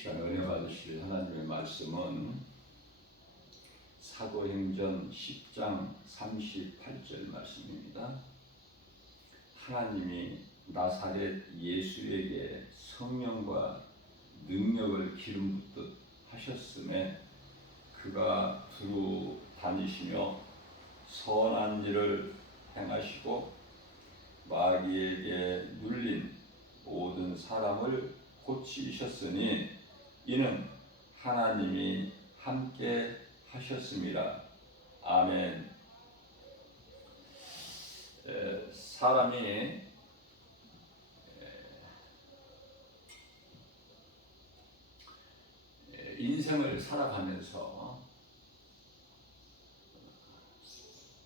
시간 은혜 받으실 하나님의 말씀은 사도행전 10장 38절 말씀입니다. 하나님이 나사렛 예수에게 성령과 능력을 기름 붓듯 하셨음에 그가 두루 다니시며 선한 일을 행하시고 마귀에게 눌린 모든 사람을 고치셨으니 이는 하나님이 함께 하셨습니다. 아멘. 사람이 인생을 살아가면서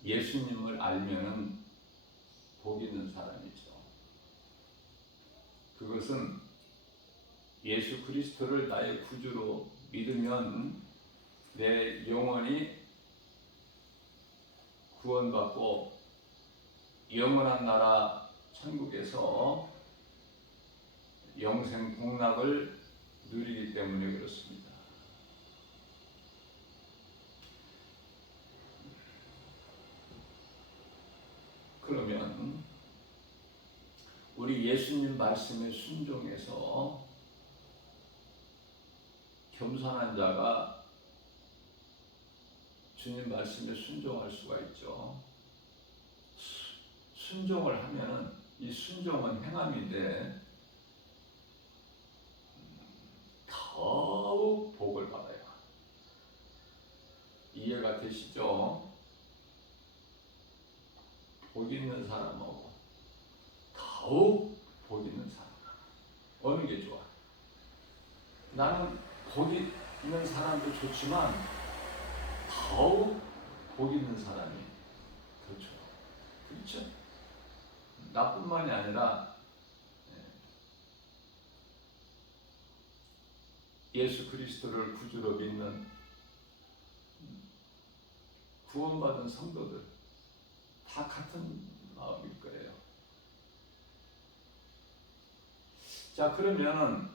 예수님을 알면은 복 있는 사람이죠. 그것은 예수 그리스도를 나의 구주로 믿으면 내 영혼이 구원받고 영원한 나라 천국에서 영생 복락을 누리기 때문에 그렇습니다. 그러면 우리 예수님 말씀에 순종해서 겸손한 자가 주님 말씀에 순종할 수가 있죠. 순종을 하면 이 순종은 행함인데 더욱 복을 받아요. 이해가 되시죠? 복 있는 사람하고 더욱 복 있는 사람 어느 게 좋아? 나는 복 있는 사람도 좋지만 더욱 복 있는 사람이 더 좋아. 그렇죠? 나뿐만이 아니라 예수 그리스도를 구주로 믿는 구원받은 성도들 다 같은 마음일 거예요. 자, 그러면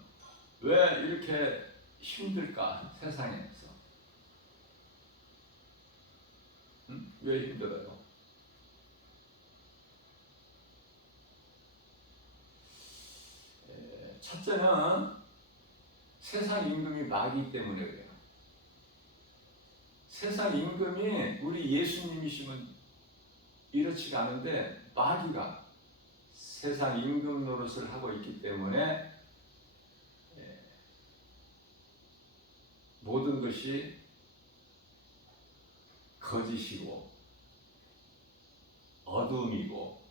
왜 이렇게 힘들까? 세상에서 왜 힘들어요? 첫째는 세상 임금이 마귀 때문에 그래요. 세상 임금이 우리 예수님이시면 이렇지가 않은데 마귀가 세상 임금 노릇을 하고 있기 때문에 모든 것이 거짓이고 어둠이고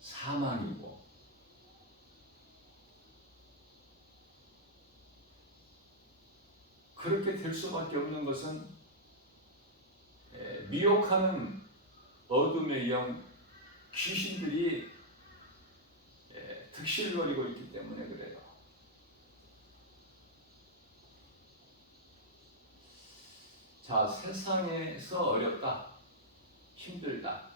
사망이고 그렇게 될 수밖에 없는 것은 미혹하는 어둠의 영 귀신들이 득실거리고 있기 때문에 그래요. 자, 세상에서 어렵다, 힘들다.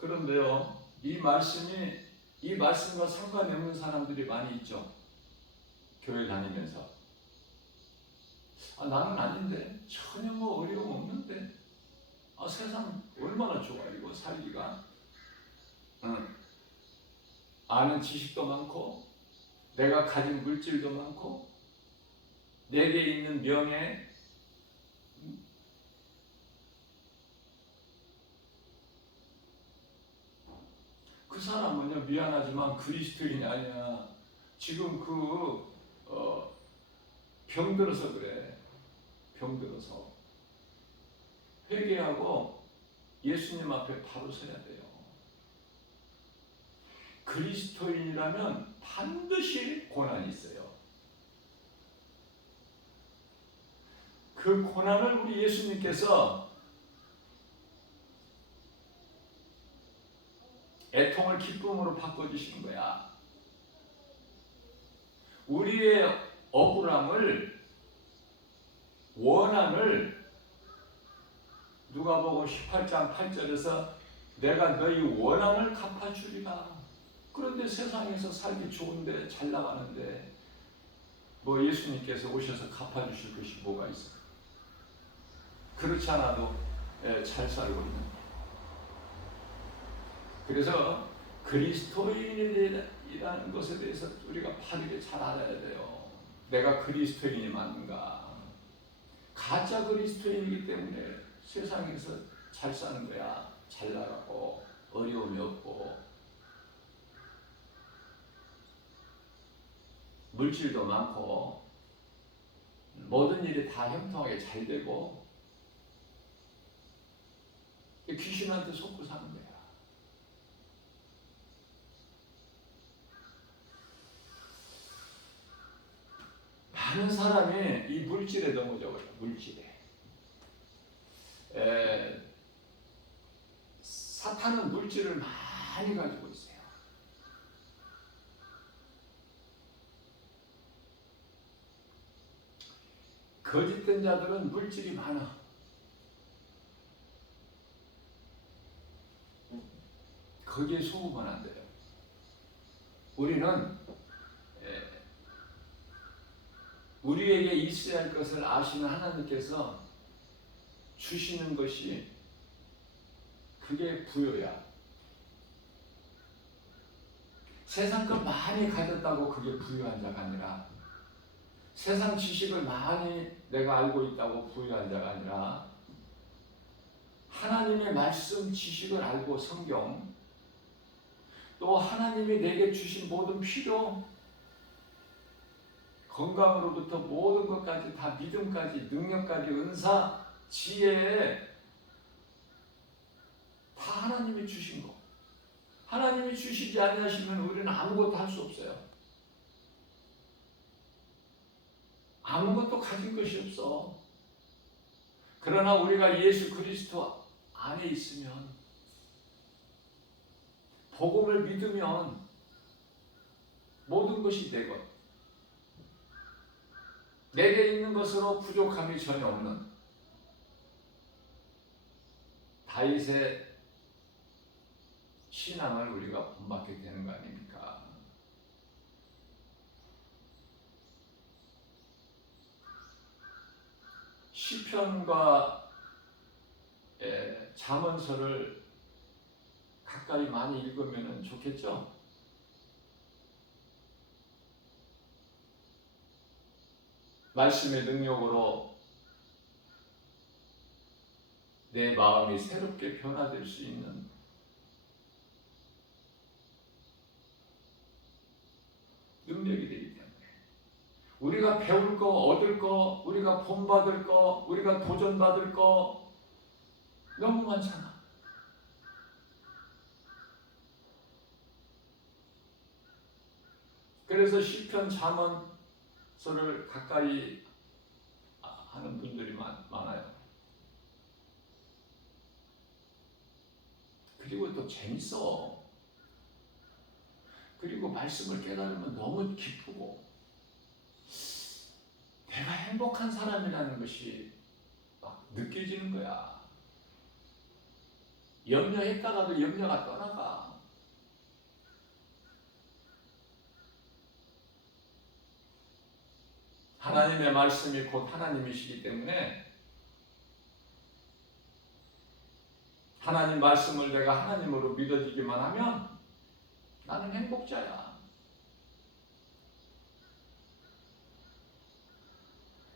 그런데요, 이 말씀과 상관이 없는 사람들이 많이 있죠. 교회 다니면서 나는 아닌데 전혀 뭐 어려움 없는데 세상 얼마나 좋아 이거 살기가. 아는 지식도 많고 내가 가진 물질도 많고 내게 있는 명예 그 사람은요 미안하지만 그리스도인이 아니야. 지금 병들어서 그래. 병들어서 회개하고 예수님 앞에 바로 서야 돼요. 그리스도인이라면 반드시 고난이 있어요. 그 고난을 우리 예수님께서 애통을 기쁨으로 바꿔주시는 거야. 우리의 억울함을 원한을 누가복음 18장 8절에서 내가 너희 원한을 갚아주리라. 그런데 세상에서 살기 좋은데 잘 나가는데 뭐 예수님께서 오셔서 갚아주실 것이 뭐가 있어요? 그렇지 않아도 잘 살고 있는 거예요. 그래서 그리스도인이라는 것에 대해서 우리가 바르게 잘 알아야 돼요. 내가 그리스도인이 맞는가? 가짜 그리스도인이기 때문에 세상에서 잘 사는 거야. 잘 나가고 어려움이 없고 물질도 많고 모든 일이 다 형통하게 잘 되고 귀신한테 속고 사는 거야. 많은 사람이 이 물질에 넘어져버려. 물질에. 사탄은 물질을 많이 가지고 있어요. 거짓된 자들은 물질이 많아. 거기에 속으면 안 돼요. 우리는 우리에게 있어야 할 것을 아시는 하나님께서 주시는 것이 그게 부여야. 세상 것 많이 가졌다고 그게 부유한 자가 아니라, 세상 지식을 많이 내가 알고 있다고 부유한 자가 아니라, 하나님의 말씀 지식을 알고 성경, 또 하나님이 내게 주신 모든 필요, 건강으로부터 모든 것까지 다 믿음까지 능력까지 은사, 지혜 다 하나님이 주신 거. 하나님이 주시지 아니하시면 우리는 아무것도 할 수 없어요. 아무것도 가진 것이 없어. 그러나 우리가 예수 그리스도 안에 있으면, 복음을 믿으면 모든 것이 내 것. 내게 있는 것으로 부족함이 전혀 없는 다윗의 신앙을 우리가 본받게 되는 거 아닙니까? 시편과 잠언서를 가까이 많이 읽으면 좋겠죠? 말씀의 능력으로 내 마음이 새롭게 변화될 수 있는 능력이 되기 때문에 우리가 배울 거, 얻을 거, 우리가 본받을 거, 우리가 도전받을 거 너무 많잖아. 그래서 시편 잠언서를 가까이 하는 분들이 많아요. 그리고 또 재밌어. 그리고 말씀을 깨달으면 너무 기쁘고, 내가 행복한 사람이라는 것이 막 느껴지는 거야. 염려했다가도 염려가 떠나가. 하나님의 말씀이 곧 하나님이시기 때문에 하나님 말씀을 내가 하나님으로 믿어지기만 하면 나는 행복자야.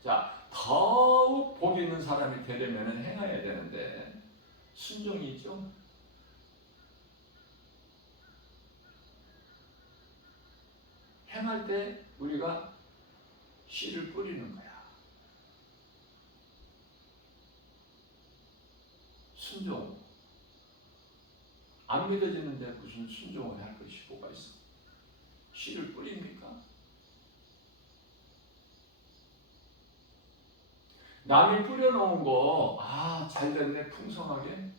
자, 더욱 복 있는 사람이 되려면 행해야 되는데 순종이 있죠. 행할 때 우리가 씨를 뿌리는 거야. 순종. 안 믿어지는데 무슨 순종을 할 것이 뭐가 있어? 씨를 뿌립니까? 남이 뿌려놓은 거, 잘 됐네, 풍성하게.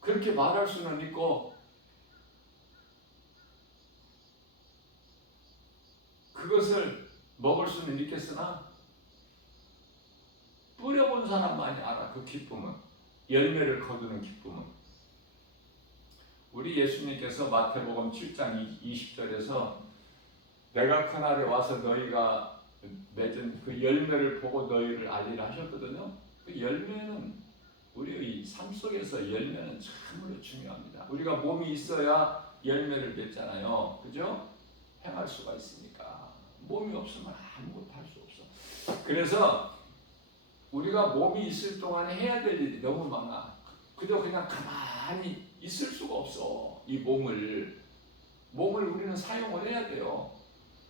그렇게 말할 수는 있고, 그것을 먹을 수는 있겠으나, 뿌려본 사람만이 알아, 그 기쁨은. 열매를 거두는 기쁨은. 우리 예수님께서 마태복음 7장 20절에서 내가 그날에 와서 너희가 맺은 그 열매를 보고 너희를 알리라 하셨거든요. 그 열매는 우리의 삶 속에서 열매는 참으로 중요합니다. 우리가 몸이 있어야 열매를 맺잖아요. 그죠? 행할 수가 있으니까. 몸이 없으면 아무것도 할 수 없어. 그래서 우리가 몸이 있을 동안에 해야 될 일이 너무 많아. 그저 그냥 가만히 있을 수가 없어. 이 몸을 우리는 사용을 해야 돼요.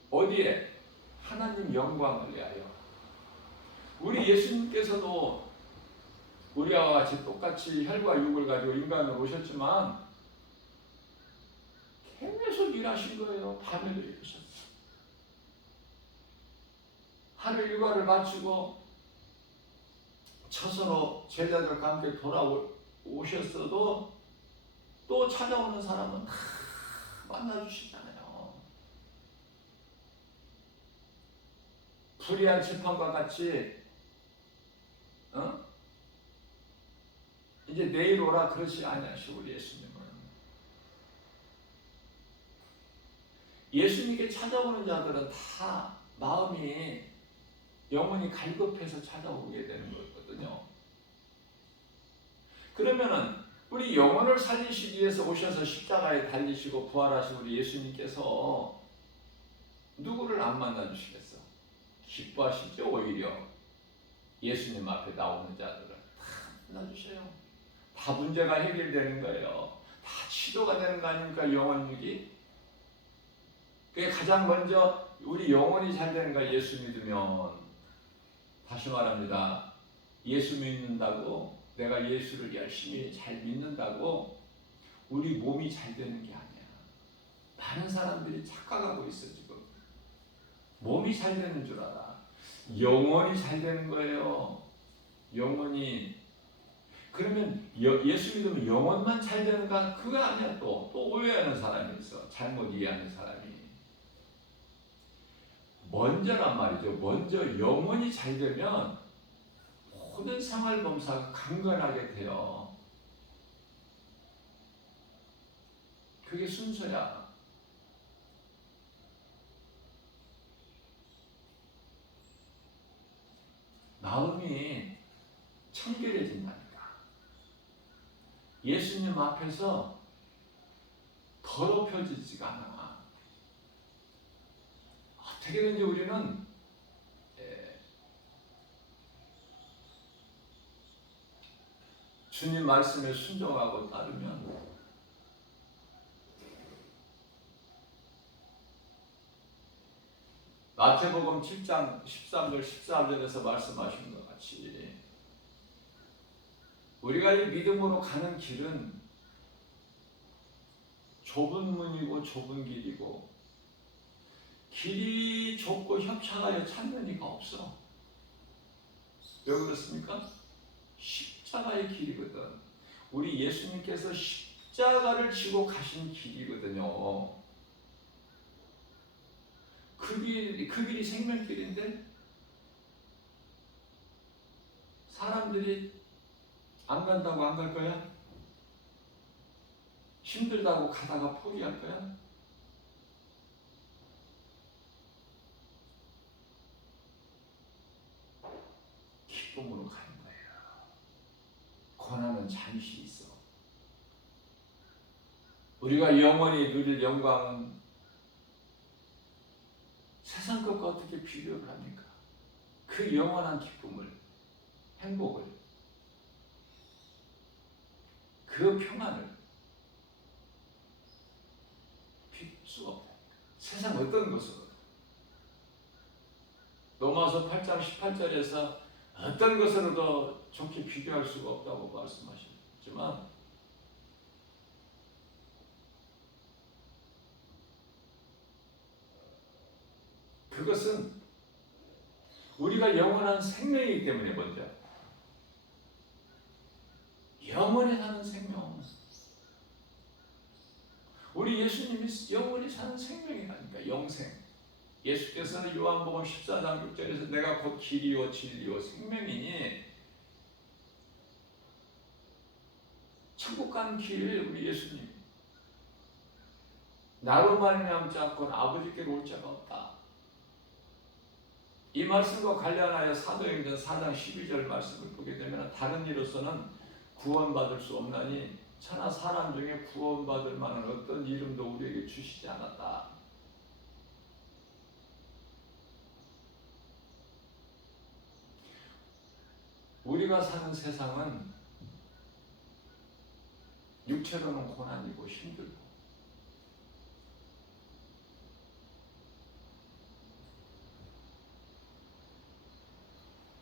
어디에? 하나님 영광을 위하여. 우리 예수님께서도 우리와 같이 똑같이 혈과 육을 가지고 인간으로 오셨지만 계속 일하신 거예요. 밤에도 일하셨어요. 하루 일과를 마치고 처서로 제자들과 함께 돌아오셨어도 또 찾아오는 사람은 다 만나주시잖아요. 불의한 재판과 같이 이제 내일 오라 그러지 않으시고 우리 예수님은 예수님께 찾아오는 자들은 다 마음이 영혼이 갈급해서 찾아오게 되는 거거든요. 그러면은 우리 영혼을 살리시기 위해서 오셔서 십자가에 달리시고 부활하신 우리 예수님께서 누구를 안 만나주시겠어? 기뻐하시죠. 오히려 예수님 앞에 나오는 자들은 다 만나주셔요. 다 문제가 해결되는 거예요. 다 치료가 되는 거 아닙니까? 영혼육이. 그게 가장 먼저 우리 영혼이 잘 되는 거야. 예수 믿으면. 다시 말합니다. 예수 믿는다고 내가 예수를 열심히 잘 믿는다고 우리 몸이 잘 되는 게 아니야. 많은 사람들이 착각하고 있어 지금. 몸이 잘 되는 줄 알아. 영혼이 잘 되는 거예요. 영혼이. 그러면 예수 믿으면 영혼만 잘 되는가? 그거 아니야. 또 오해하는 사람이 있어. 잘못 이해하는 사람이. 먼저란 말이죠. 먼저 영혼이 잘 되면 모든 생활 범사가 강건하게 돼요. 그게 순서야. 마음이 청결해진다니까. 예수님 앞에서 더럽혀지지가 않아. 어떻게든지 우리는 주님 말씀에 순종하고 따르면 마태복음 7장 13절 14절에서 말씀하신 것 같이 우리가 이 믿음으로 가는 길은 좁은 문이고 좁은 길이고 길이 좁고 협착하여 찾는 이가 없어. 왜 그렇습니까? 십자가의 길이거든. 우리 예수님께서 십자가를 지고 가신 길이거든요. 그 길이 생명길인데 사람들이 안 간다고 안 갈 거야? 힘들다고 가다가 포기할 거야? 기쁨으로 가는 거예요. 고난은 잠시 있어. 우리가 영원히 누릴 영광은 세상 것과 어떻게 비교를 합니까? 그 영원한 기쁨을, 행복을, 그 평안을 비교할 수가 없다. 세상 어떤 것으로. 로마서 8장 18절에서 어떤 것으로도 좋게 비교할 수가 없다고 말씀하셨지만 그것은 우리가 영원한 생명이기 때문에 먼저 영원히 사는 생명. 우리 예수님이 영원히 사는 생명이라니까. 영생. 예수께서 요한복음 14장 6절에서 내가 곧 길이요 진리요 생명이니 천국 가는 길 우리 예수님. 나로 말미암지 않고는 아버지께로 올 자가 없다. 이 말씀과 관련하여 사도행전 4장 12절 말씀을 보게 되면 다른 이로서는 구원받을 수 없나니 천하 사람 중에 구원받을 만한 어떤 이름도 우리에게 주시지 않았다. 우리가 사는 세상은 육체로는 고난이고 힘들고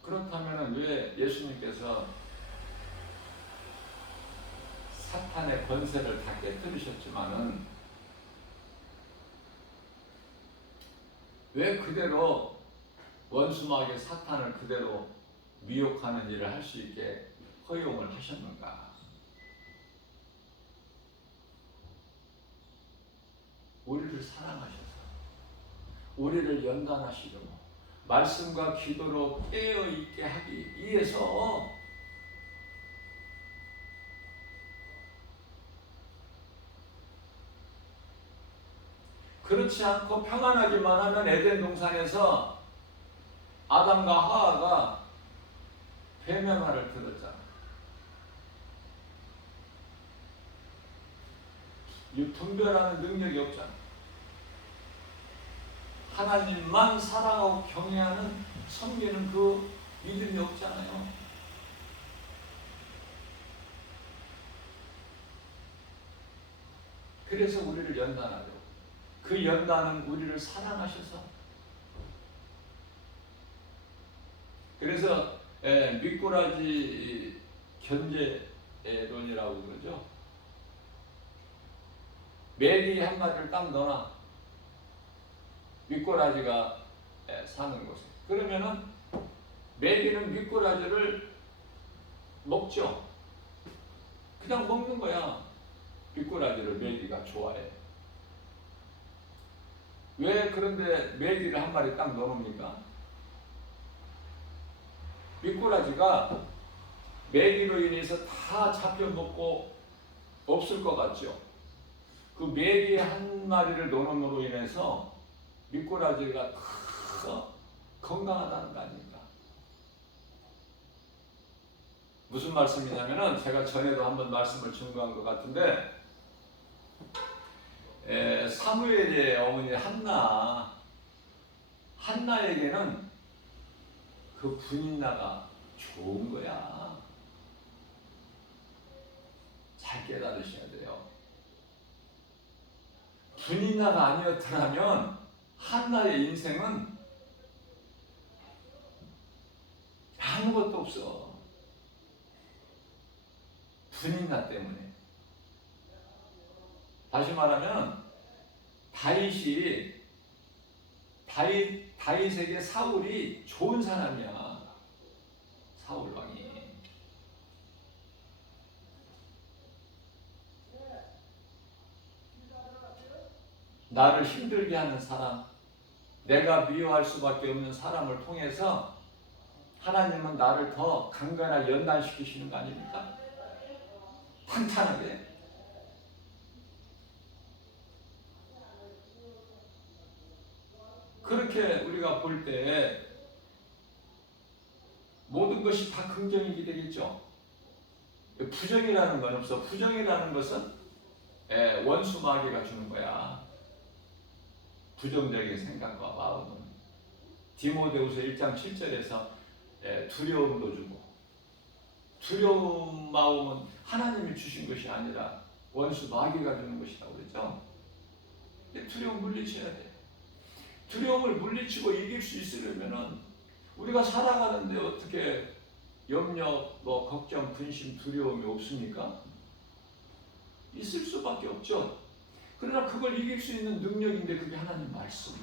그렇다면 왜 예수님께서 사탄의 권세를 다 깨뜨리셨지만은 왜 그대로 원수마귀 사탄을 그대로 미혹하는 일을 할 수 있게 허용을 하셨는가? 우리를 사랑하셔서 우리를 연단하시려고 말씀과 기도로 깨어있게 하기 위해서 그렇지 않고 평안하기만 하면 에덴 동산에서 아담과 하와가 뱀의 말을 들었잖아. 분별하는 능력이 없잖아. 하나님만 사랑하고 경외하는 섬기는 그 믿음이 없잖아요. 그래서 우리를 연단하려고. 그 연단은 우리를 사랑하셔서. 그래서 미꾸라지 견제론이라고 그러죠. 메기 한 마리를 딱 넣어놔. 미꾸라지가 사는 곳에. 그러면은 메기는 미꾸라지를 먹죠. 그냥 먹는 거야. 미꾸라지를 메기가 좋아해. 왜 그런데 메기를 한 마리 딱 넣어놓습니까? 미꾸라지가 메기로 인해서 다 잡혀먹고 없을 것 같죠. 그 메기 한 마리를 넣어놓음으로 인해서 미꾸라지가 더 건강하다는 거 아닙니까? 무슨 말씀이냐면은 제가 전에도 한번 말씀을 증거한 것 같은데 사무엘의 어머니 한나에게는 그 분인나가 좋은 거야. 잘 깨달으셔야 돼요. 분인나가 아니었더라면 한나의 인생은 아무것도 없어. 분인나 때문에. 다시 말하면 다윗에게 사울이 좋은 사람이야. 사울 왕이. 나를 힘들게 하는 사람, 내가 미워할 수밖에 없는 사람을 통해서 하나님은 나를 더 강건하게 연단시키시는 거 아닙니까? 탄탄하게. 그렇게 우리가 볼 때 모든 것이 다 긍정이게 되겠죠. 부정이라는 건 없어. 부정이라는 것은 원수 마귀가 주는 거야. 부정적인 생각과 마음은. 디모데후서 1장 7절에서 두려움도 주고, 두려움 마음은 하나님이 주신 것이 아니라 원수 마귀가 주는 것이라고 그랬죠. 두려움 물리쳐야 돼. 두려움을 물리치고 이길 수 있으려면은 우리가 살아가는데 어떻게 염려, 걱정, 근심, 두려움이 없습니까? 있을 수밖에 없죠. 그러나 그걸 이길 수 있는 능력인데 그게 하나님 말씀.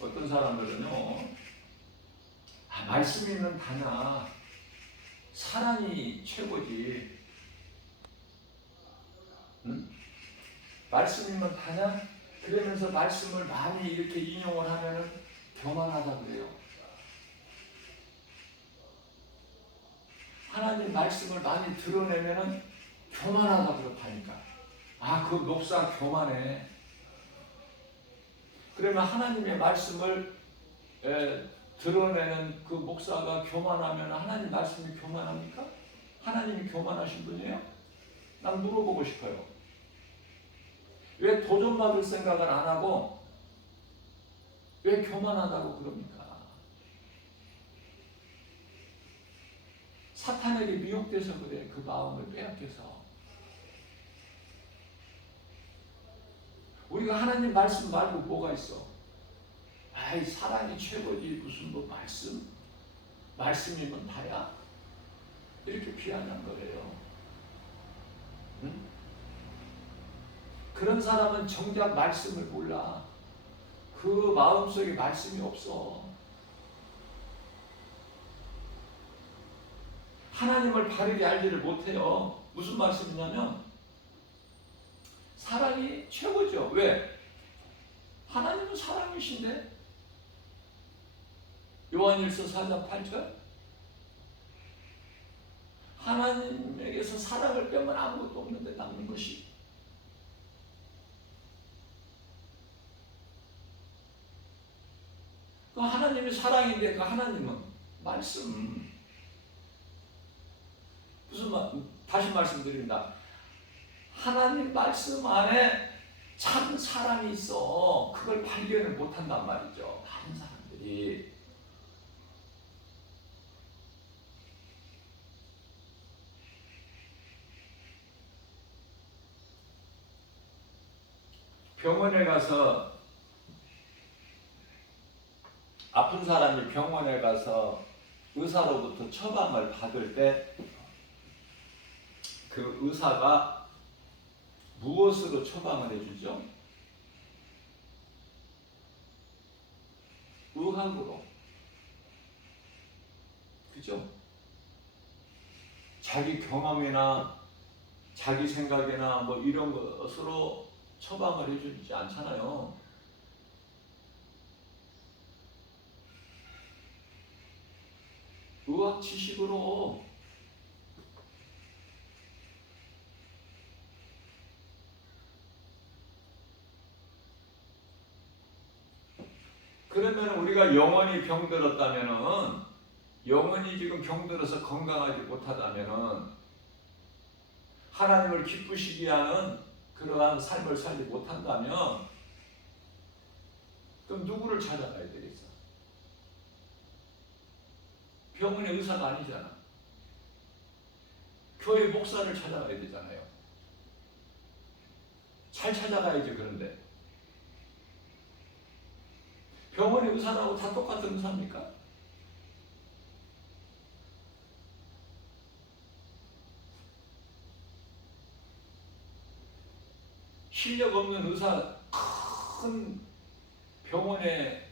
어떤 사람들은요, 말씀이면 다냐, 사랑이 최고지. 응? 말씀이면 다냐? 그러면서 말씀을 많이 이렇게 인용을 하면은 교만하다 그래요. 하나님 말씀을 많이 드러내면은 교만하다 그 목사 교만해. 그러면 하나님의 말씀을 드러내는 그 목사가 교만하면 하나님 말씀이 교만합니까? 하나님이 교만하신 분이에요? 난 물어보고 싶어요. 왜 도전받을 생각을 안 하고 왜 교만하다고 그럽니까? 사탄에게 미혹돼서 그래. 그 마음을 빼앗겨서. 우리가 하나님 말씀 말고 뭐가 있어? 사랑이 최고지. 무슨 뭐 말씀이면 다야. 이렇게 비하는 거예요. 응? 그런 사람은 정작 말씀을 몰라. 그 마음속에 말씀이 없어. 하나님을 바르게 알지를 못해요. 무슨 말씀이냐면 사랑이 최고죠. 왜? 하나님은 사랑이신데. 요한일서 4장 8절 하나님에게서 사랑을 빼면 아무것도 없는데 남는 것이. 그 하나님이 사랑인데 그 하나님은 말씀. 다시 말씀드립니다. 하나님 말씀 안에 참 사랑이 있어. 그걸 발견을 못한단 말이죠. 다른 사람들이. 병원에 가서 아픈 사람이 병원에 가서 의사로부터 처방을 받을 때 그 의사가 무엇으로 처방을 해주죠? 의학으로. 그죠? 자기 경험이나 자기 생각이나 뭐 이런 것으로 처방을 해주지 않잖아요. 의학 지식으로. 그러면 우리가 영원히 병들었다면은, 영원히 지금 병들어서 건강하지 못하다면은, 하나님을 기쁘시게 하는 그러한 삶을 살지 못한다면, 그럼 누구를 찾아가야 되겠어? 병원의 의사가 아니잖아. 교회 목사를 찾아가야 되잖아요. 잘 찾아가야지. 그런데 병원의 의사라고 다 똑같은 의사입니까? 실력 없는 의사 큰 병원에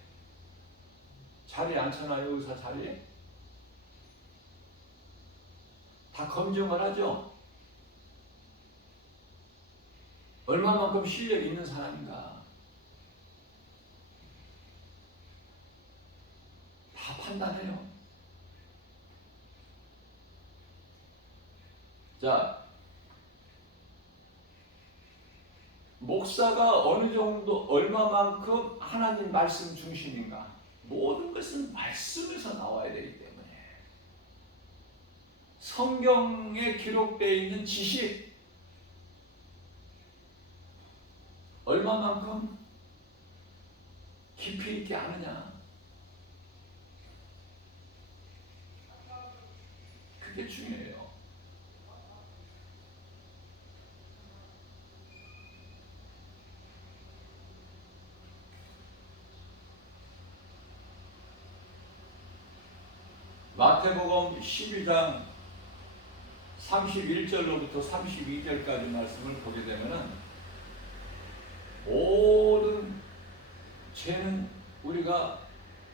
자리에 앉혀놔요. 의사 자리에 다 검증을 하죠. 얼마만큼 실력이 있는 사람인가 다 판단해요. 자, 목사가 어느 정도 얼마만큼 하나님 말씀 중심인가. 모든 것은 말씀에서 나와야 되기 때문에 성경에 기록되어 있는 지식 얼마만큼 깊이 있게 아느냐. 그게 중요해요. 마태복음 12장 31절로부터 32절까지 말씀을 보게 되면은 모든 죄는 우리가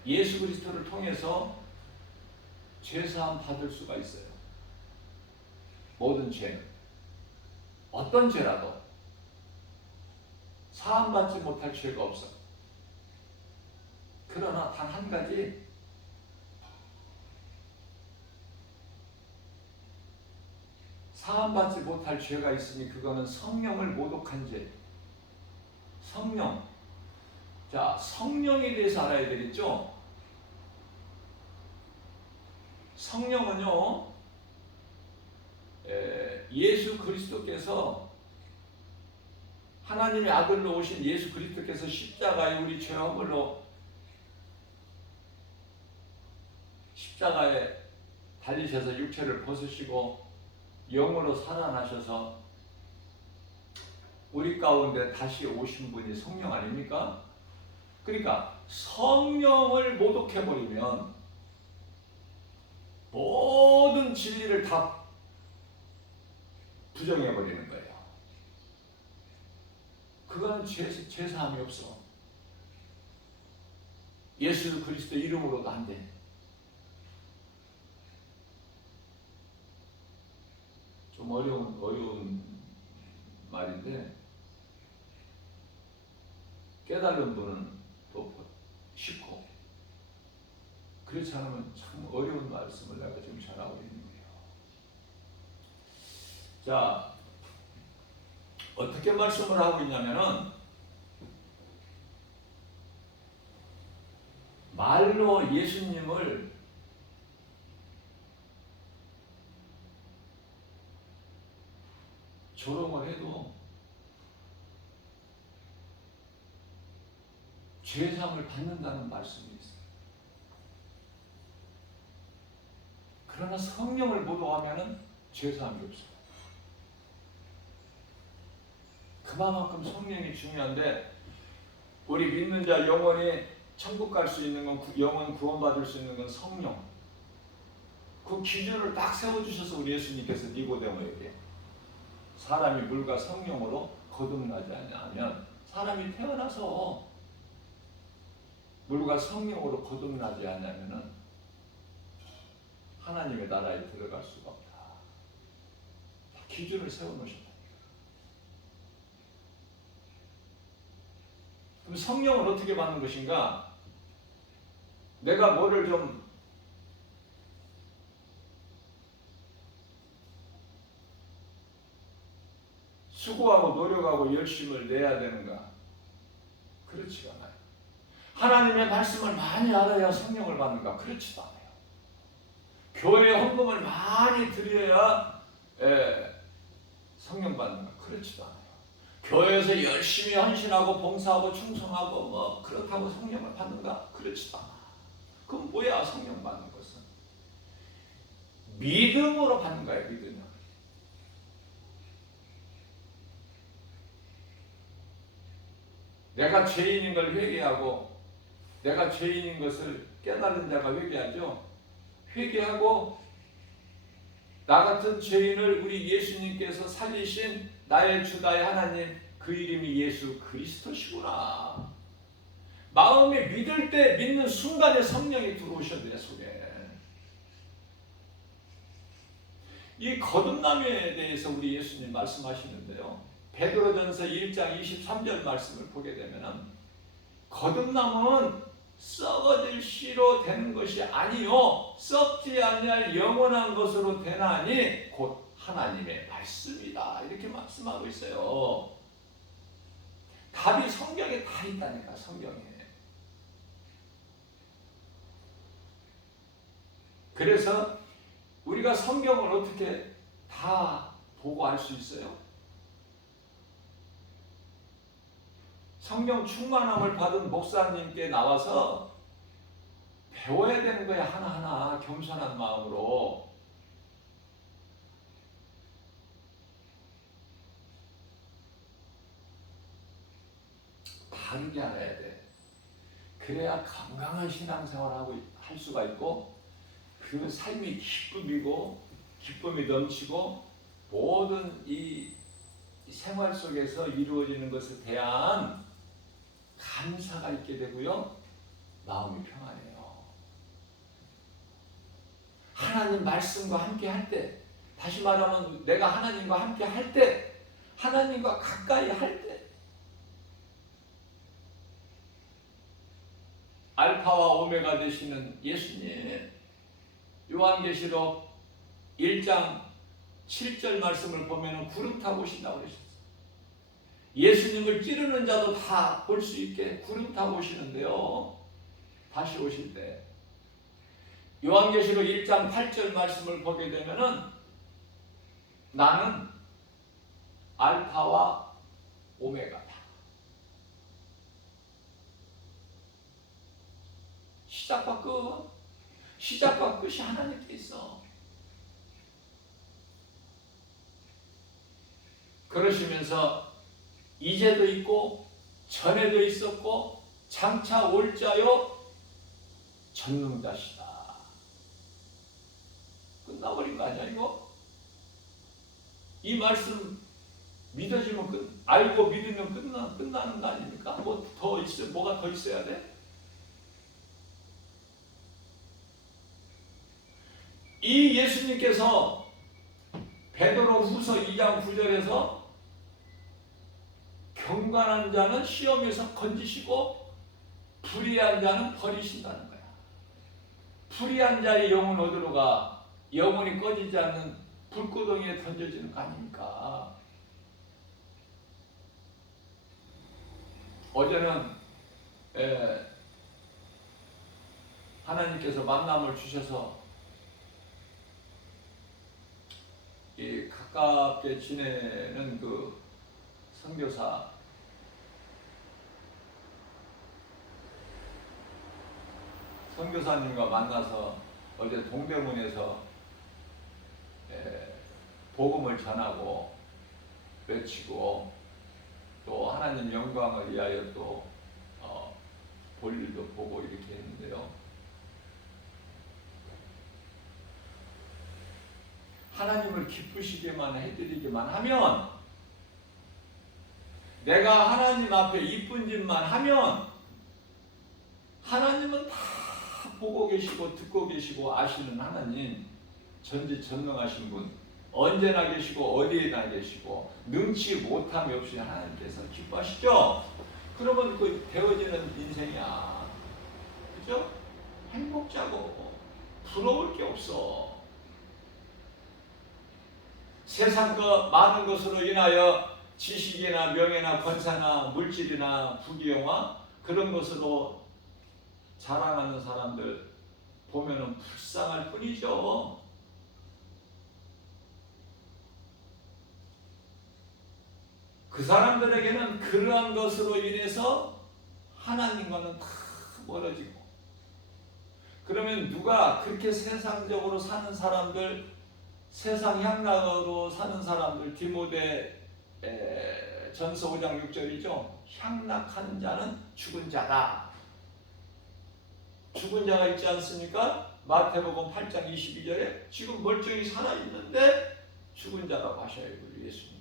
예수 그리스도를 통해서 죄사함 받을 수가 있어요. 모든 죄는 어떤 죄라도 사함 받지 못할 죄가 없어. 그러나 단 한 가지, 사함받지 못할 죄가 있으니 그거는 성령을 모독한 죄. 성령. 자, 성령에 대해서 알아야 되겠죠? 성령은요, 예수 그리스도께서, 하나님의 아들로 오신 예수 그리스도께서 십자가에 우리 죄 허물로 십자가에 달리셔서 육체를 벗으시고 영으로 살아나셔서 우리 가운데 다시 오신 분이 성령 아닙니까? 그러니까 성령을 모독해버리면 모든 진리를 다 부정해버리는 거예요. 그거는 죄사함이 없어. 예수 그리스도 이름으로도 안 돼. 좀 어려운 말인데 깨달은 분은 또 쉽고, 그렇지 않으면 참 어려운 말씀을 내가 지금 전하고 있는 거예요. 자, 어떻게 말씀을 하고 있냐면은 말로 예수님을 조롱을 해도 죄사함을 받는다는 말씀이 있어요. 그러나 성령을 모독하면은 죄사함이 없어요. 그만큼 성령이 중요한데, 우리 믿는 자 영원히 천국 갈 수 있는 건, 영원 구원받을 수 있는 건 성령. 그 기준을 딱 세워주셔서 우리 예수님께서 니고데모에게 사람이 물과 성령으로 거듭나지 않으면, 사람이 태어나서 물과 성령으로 거듭나지 않으면 하나님의 나라에 들어갈 수가 없다. 기준을 세워놓으셨다. 그럼 성령을 어떻게 받는 것인가? 내가 뭐를 좀 수고하고 노력하고 열심을 내야 되는가? 그렇지가 않아요. 하나님의 말씀을 많이 알아야 성령을 받는가? 그렇지도 않아요. 교회에 헌금을 많이 드려야 성령 받는가? 그렇지도 않아요. 교회에서 열심히 헌신하고 봉사하고 충성하고 뭐 그렇다고 성령을 받는가? 그렇지도 않아. 그럼 뭐야 성령 받는 것은? 믿음으로 받는 거예요. 믿음으로. 내가 죄인인 걸 회개하고, 내가 죄인인 것을 깨달은 자가 회개하죠. 회개하고 나 같은 죄인을 우리 예수님께서 살리신 나의 주 나의 하나님, 그 이름이 예수 그리스도시구나. 마음에 믿을 때, 믿는 순간에 성령이 들어오셔야 돼, 속에. 이 거듭남에 대해서 우리 예수님 말씀하시는데요. 베드로전서 1장 23절 말씀을 보게 되면, 거듭남은 썩어질 씨로 되는 것이 아니요 썩지 아니할 영원한 것으로 되나니 곧 하나님의 말씀이다. 이렇게 말씀하고 있어요. 답이 성경에 다 있다니까. 성경에. 그래서 우리가 성경을 어떻게 다 보고 알 수 있어요? 성경 충만함을 받은 목사님께 나와서 배워야 되는 거야. 하나하나 겸손한 마음으로. 바르게 알아야 돼. 그래야 건강한 신앙생활을 할 수가 있고, 그 삶이 기쁨이 넘치고, 모든 이 생활 속에서 이루어지는 것에 대한 감사가 있게 되고요, 마음이 평안해요. 하나님 말씀과 함께 할 때, 다시 말하면 내가 하나님과 함께 할 때, 하나님과 가까이 할 때, 알파와 오메가 되시는 예수님, 요한계시록 1장 7절 말씀을 보면 구름 타고 오신다고 그러셨어요. 예수님을 찌르는 자도 다 볼 수 있게 구름 타고 오시는데요. 다시 오실 때 요한계시록 1장 8절 말씀을 보게 되면은 나는 알파와 오메가다. 시작과 끝. 시작과 끝이 하나님께 있어. 그러시면서 이제도 있고 전에도 있었고 장차 올 자요 전능자시다. 끝나버린 거 아니야 이거? 이 말씀 믿어지면 알고 믿으면 끝나는 거 아닙니까? 뭐 더 있어? 뭐가 더 있어야 돼? 이 예수님께서 베드로후서 2장 9절에서 경건한 자는 시험에서 건지시고 불의한 자는 버리신다는 거야. 불의한 자의 영은 어디로 가? 영혼이 꺼지지 않는 불구덩이에 던져지는 거 아닙니까? 어제는 하나님께서 만남을 주셔서 이 가깝게 지내는 그 선교사님과 만나서 어제 동대문에서 복음을 전하고 외치고 또 하나님 영광을 위하여 또 볼일도 보고 이렇게 했는데요. 하나님을 기쁘시게만 해드리기만 하면, 내가 하나님 앞에 이쁜 짓만 하면 하나님은 다 보고 계시고 듣고 계시고 아시는 하나님, 전지전능하신 분, 언제나 계시고 어디에나 계시고 능치 못함이 없이 하나님께서 기뻐하시죠. 그러면 그 되어지는 인생이야. 그죠? 행복자고 부러울 게 없어. 세상 그 많은 것으로 인하여 지식이나 명예나 권세나 물질이나 부귀영화 그런 것으로 자랑하는 사람들 보면은 불쌍할 뿐이죠. 그 사람들에게는 그러한 것으로 인해서 하나님과는 다 멀어지고, 그러면 누가 그렇게 세상적으로 사는 사람들, 세상 향락으로 사는 사람들, 디모데 전서 5장 6절이죠. 향락하는 자는 죽은 자다. 죽은 자가 있지 않습니까? 마태복음 8장 22절에 지금 멀쩡히 살아있는데 죽은 자라고 하셔요. 예수님께서.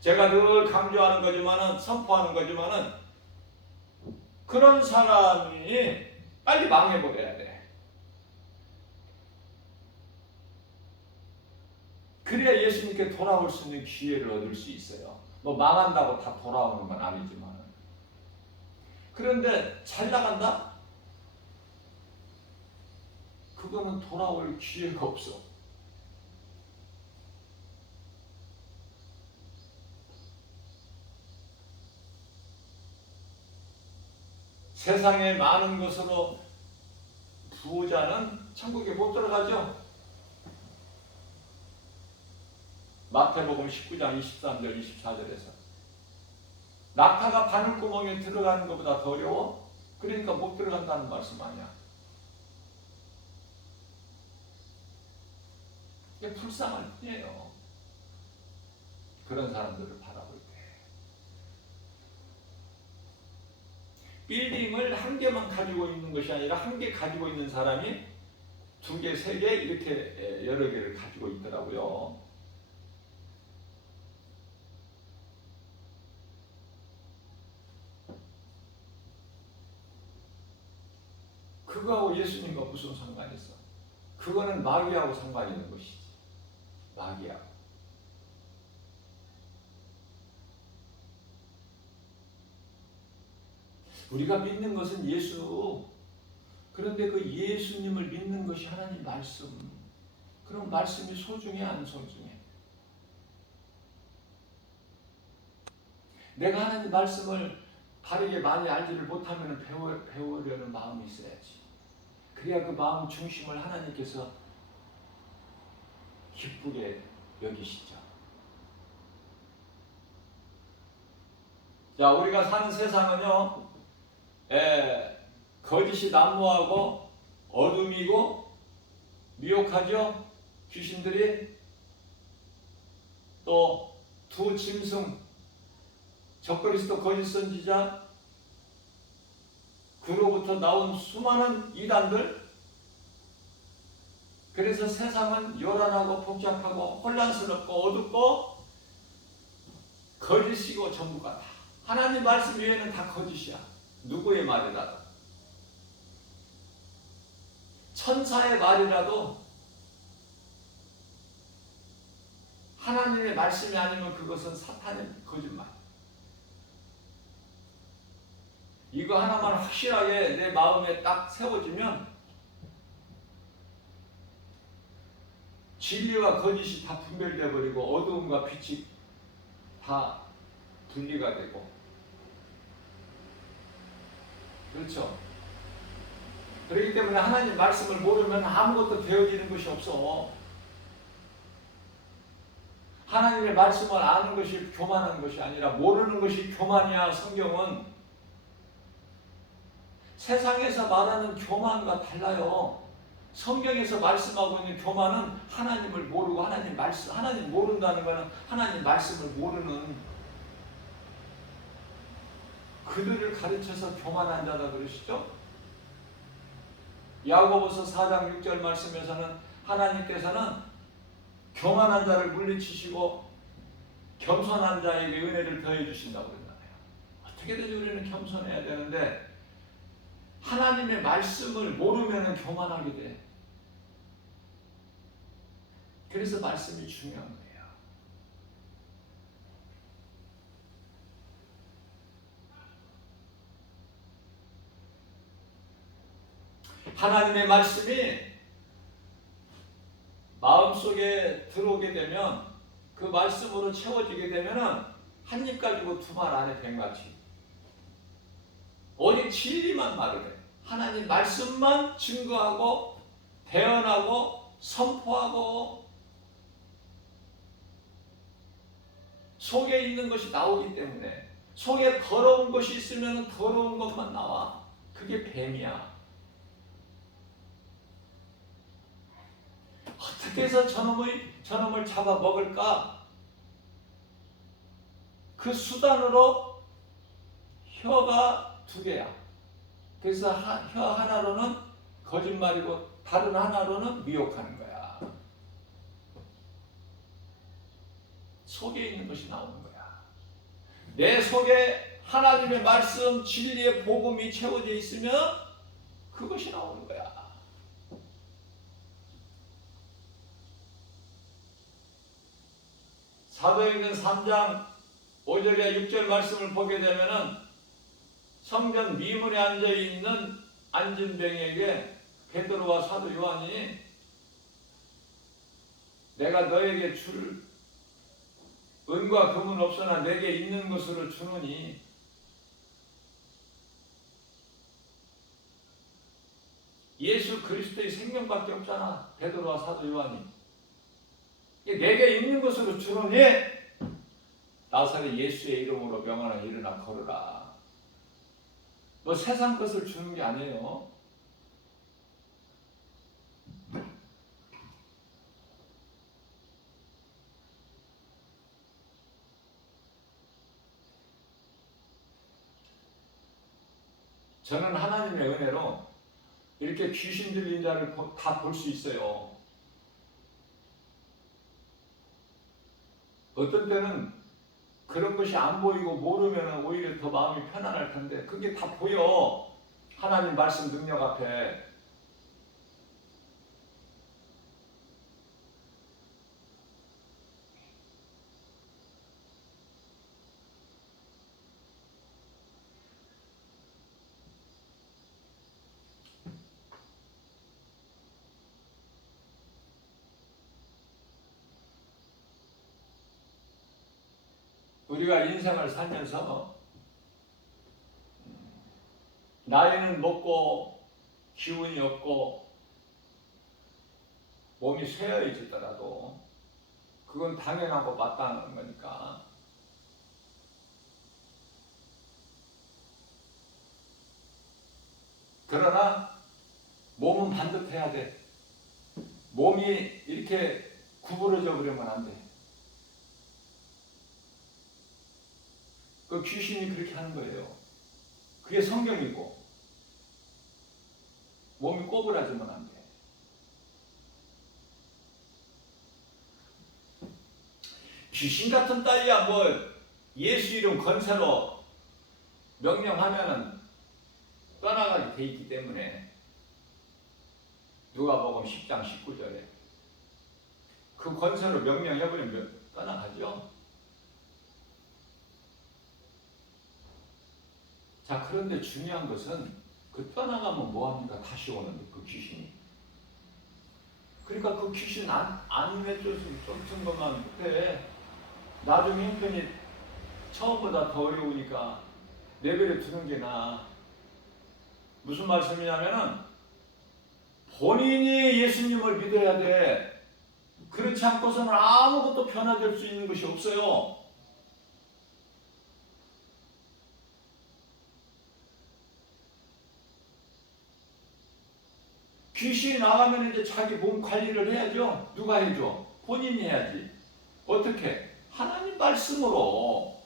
제가 늘 강조하는 거지만은, 선포하는 거지만은, 그런 사람이 빨리 망해버려야 돼. 그래야 예수님께 돌아올 수 있는 기회를 얻을 수 있어요. 뭐 망한다고 다 돌아오는 건 아니지만. 그런데 잘 나간다? 그거는 돌아올 기회가 없어. 세상에 많은 것으로 부자는 천국에 못 들어가죠. 마태복음 19장 23절 24절에서 낙타가 바늘구멍에 들어가는 것보다 더 어려워? 그러니까 못 들어간다는 말씀 아니야. 이게 불쌍할 뿐이에요. 그런 사람들을 바라볼 때. 빌딩을 한 개만 가지고 있는 것이 아니라 한 개 가지고 있는 사람이 두 개, 세 개 이렇게 여러 개를 가지고 있더라고요. 그거하고 예수님과 무슨 상관이 있어? 그거는 마귀하고 상관이 있는 것이지. 마귀하고. 우리가 믿는 것은 예수. 그런데 그 예수님을 믿는 것이 하나님 말씀. 그럼 말씀이 소중해 안 소중해? 내가 하나님 말씀을 바르게 많이 알지를 못하면 배우려는 마음이 있어야지. 그래야 그 마음 중심을 하나님께서 기쁘게 여기시죠. 자, 우리가 사는 세상은요, 거짓이 난무하고 어둠이고 미혹하죠. 귀신들이 또 두 짐승, 적그리스도 거짓 선지자, 그로부터 나온 수많은 이단들. 그래서 세상은 요란하고 복잡하고 혼란스럽고 어둡고 거짓이고 전부가 다. 하나님 말씀 외에는 다 거짓이야. 누구의 말이라도. 천사의 말이라도 하나님의 말씀이 아니면 그것은 사탄의 거짓말. 이거 하나만 확실하게 내 마음에 딱 세워지면 진리와 거짓이 다 분별되어 버리고 어두움과 빛이 다 분리가 되고. 그렇죠? 그렇기 때문에 하나님 말씀을 모르면 아무것도 되어지는 것이 없어. 하나님의 말씀을 아는 것이 교만한 것이 아니라 모르는 것이 교만이야. 성경은 세상에서 말하는 교만과 달라요. 성경에서 말씀하고 있는 교만은 하나님을 모르고 하나님 모른다는 것은 하나님 말씀을 모르는 그들을 가르쳐서 교만한 자다 그러시죠? 야고보서 4장 6절 말씀에서는 하나님께서는 교만한 자를 물리치시고 겸손한 자에게 은혜를 더해 주신다고 그러잖아요. 어떻게든지 우리는 겸손해야 되는데 하나님의 말씀을 모르면 교만하게 돼. 그래서 말씀이 중요한 거예요. 하나님의 말씀이 마음속에 들어오게 되면 그 말씀으로 채워지게 되면 한 입 가지고 두 말 안에 뱀같이 오직 진리만 말을 해. 하나님 말씀만 증거하고 대언하고 선포하고 속에 있는 것이 나오기 때문에 속에 더러운 것이 있으면 더러운 것만 나와. 그게 뱀이야. 어떻게 해서 저놈을 잡아먹을까? 그 수단으로 혀가 두 개야. 그래서 혀 하나로는 거짓말이고 다른 하나로는 미혹하는 거야. 속에 있는 것이 나오는 거야. 내 속에 하나님의 말씀, 진리의 복음이 채워져 있으면 그것이 나오는 거야. 사도행전 3장 5절에 6절 말씀을 보게 되면은 성전 미문에 앉아있는 안진뱅이에게 베드로와 사도 요한이 내가 너에게 줄 은과 금은 없으나 내게 있는 것으로 주노니 예수 그리스도의 생명밖에 없잖아. 베드로와 사도 요한이 내게 있는 것으로 주노니 나사렛 예수의 이름으로 명하나 일어나 걸으라. 뭐 세상 것을 주는 게 아니에요. 저는 하나님의 은혜로 이렇게 귀신 들린 자를 다 볼 수 있어요. 어떤 때는 그런 것이 안 보이고 모르면 오히려 더 마음이 편안할 텐데 그게 다 보여. 하나님 말씀 능력 앞에. 우리가 인생을 살면서 나이는 먹고 기운이 없고 몸이 쇠해지더라도 그건 당연하고 마땅한 거니까 그러나 몸은 반듯해야 돼. 몸이 이렇게 구부러져 버리면 안 돼. 그 귀신이 그렇게 하는 거예요. 그게 성경이고 몸이 꼬부라지면 안 돼. 귀신 같은 따위야 뭐 예수 이름 건세로 명령하면은 떠나가게 돼 있기 때문에 누가복음 10장 19절에 그 권세로 명령해버리면 떠나가죠. 자, 그런데 중요한 것은 그 떠나가면 뭐합니까? 다시 오는데 그 귀신이. 그러니까 그 귀신 안 쫓은 것만 해. 나중에 형편이 처음보다 더 어려우니까 내버려 두는 게 나아. 무슨 말씀이냐면은 본인이 예수님을 믿어야 돼. 그렇지 않고서는 아무것도 변화될 수 있는 것이 없어요. 귀신이 나가면 이제 자기 몸 관리를 해야죠. 누가 해줘? 본인이 해야지. 어떻게? 하나님 말씀으로.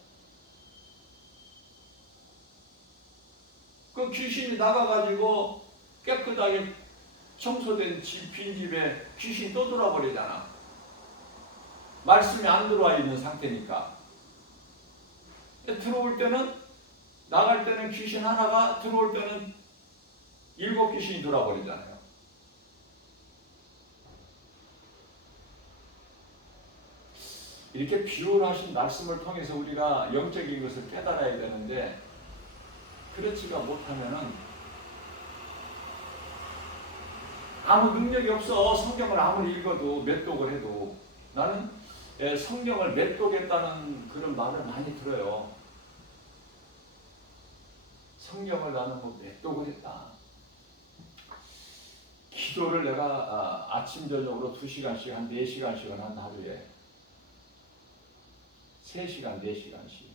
그 귀신이 나가가지고 깨끗하게 청소된 빈집에 귀신이 또 돌아버리잖아. 말씀이 안 들어와 있는 상태니까. 들어올 때는, 나갈 때는 귀신 하나가, 들어올 때는 7 귀신이 돌아버리잖아요. 이렇게 비유하신 말씀을 통해서 우리가 영적인 것을 깨달아야 되는데, 그렇지가 못하면은 아무 능력이 없어. 성경을 아무리 읽어도 맷독을 해도. 나는 성경을 맷독했다는 그런 말을 많이 들어요. 성경을 나는 뭐 맷독을 했다. 기도를 내가 아침 저녁으로 2시간씩 한 4시간씩은 한 하루에 3시간 4시간씩.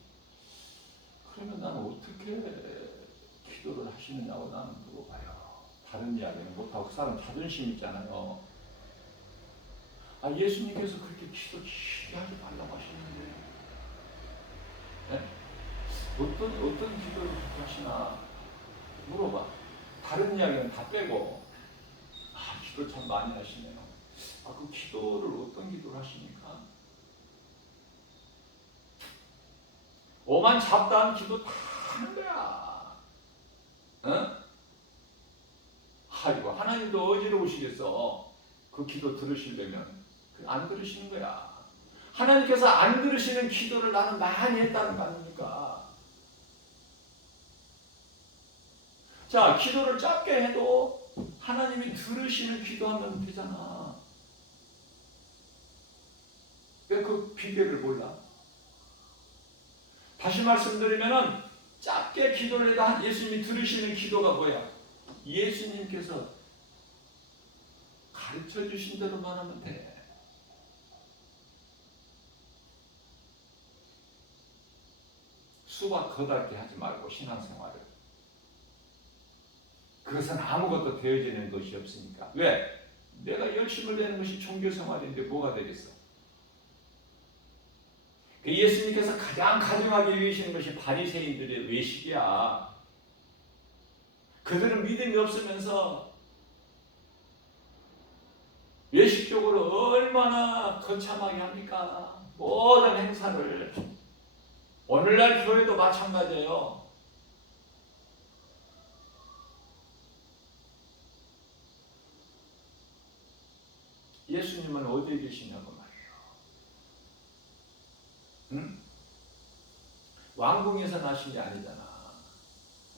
그러면 나는 어떻게 기도를 하시느냐고 나는 물어봐요. 다른 이야기는 못하고. 그 사람 자존심 있잖아요. 예수님께서 그렇게 기도 길게 하지 말라고 하시는데, 네? 어떤 기도를 그렇게 하시나 물어봐. 다른 이야기는 다 빼고, 기도 참 많이 하시네요. 그 기도를 어떤 기도를 하십니까? 오만 잡다한 기도 다 하는 거야. 어? 아이고, 하나님도 어지러우시겠어. 그 기도 들으시려면. 안 들으시는 거야. 하나님께서 안 들으시는 기도를 나는 많이 했다는 거 아닙니까? 자, 기도를 짧게 해도 하나님이 들으시는 기도하면 되잖아. 왜 그 비결을 몰라? 다시 말씀드리면은 짧게 기도를 해도 예수님이 들으시는 기도가 뭐야? 예수님께서 가르쳐 주신 대로만 하면 돼. 수박 거달게 하지 말고 신앙생활을. 그것은 아무것도 되어지는 것이 없으니까. 왜? 내가 열심을 내는 것이 종교생활인데 뭐가 되겠어? 예수님께서 가장 가증하게 여기시는 것이 바리새인들의 외식이야. 그들은 믿음이 없으면서 외식적으로 얼마나 거참하게 합니까? 모든 행사를. 오늘날 교회도 마찬가지예요. 예수님은 어디에 계시냐고 말이에요. 응? 왕궁에서 나신 게 아니잖아.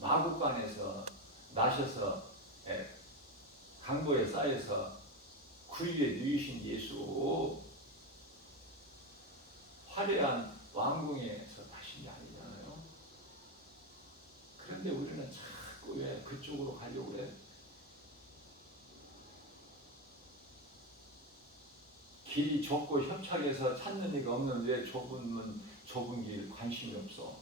마국간에서 나셔서 강보에 쌓여서 구유에 누이신 예수. 화려한 왕궁에서 주신 게 아니잖아요. 그런데 우리는 자꾸 왜 그쪽으로 가려고 해? 길이 좁고 협착해서 찾는 이가 없는 왜 좁은 길 관심이 없어?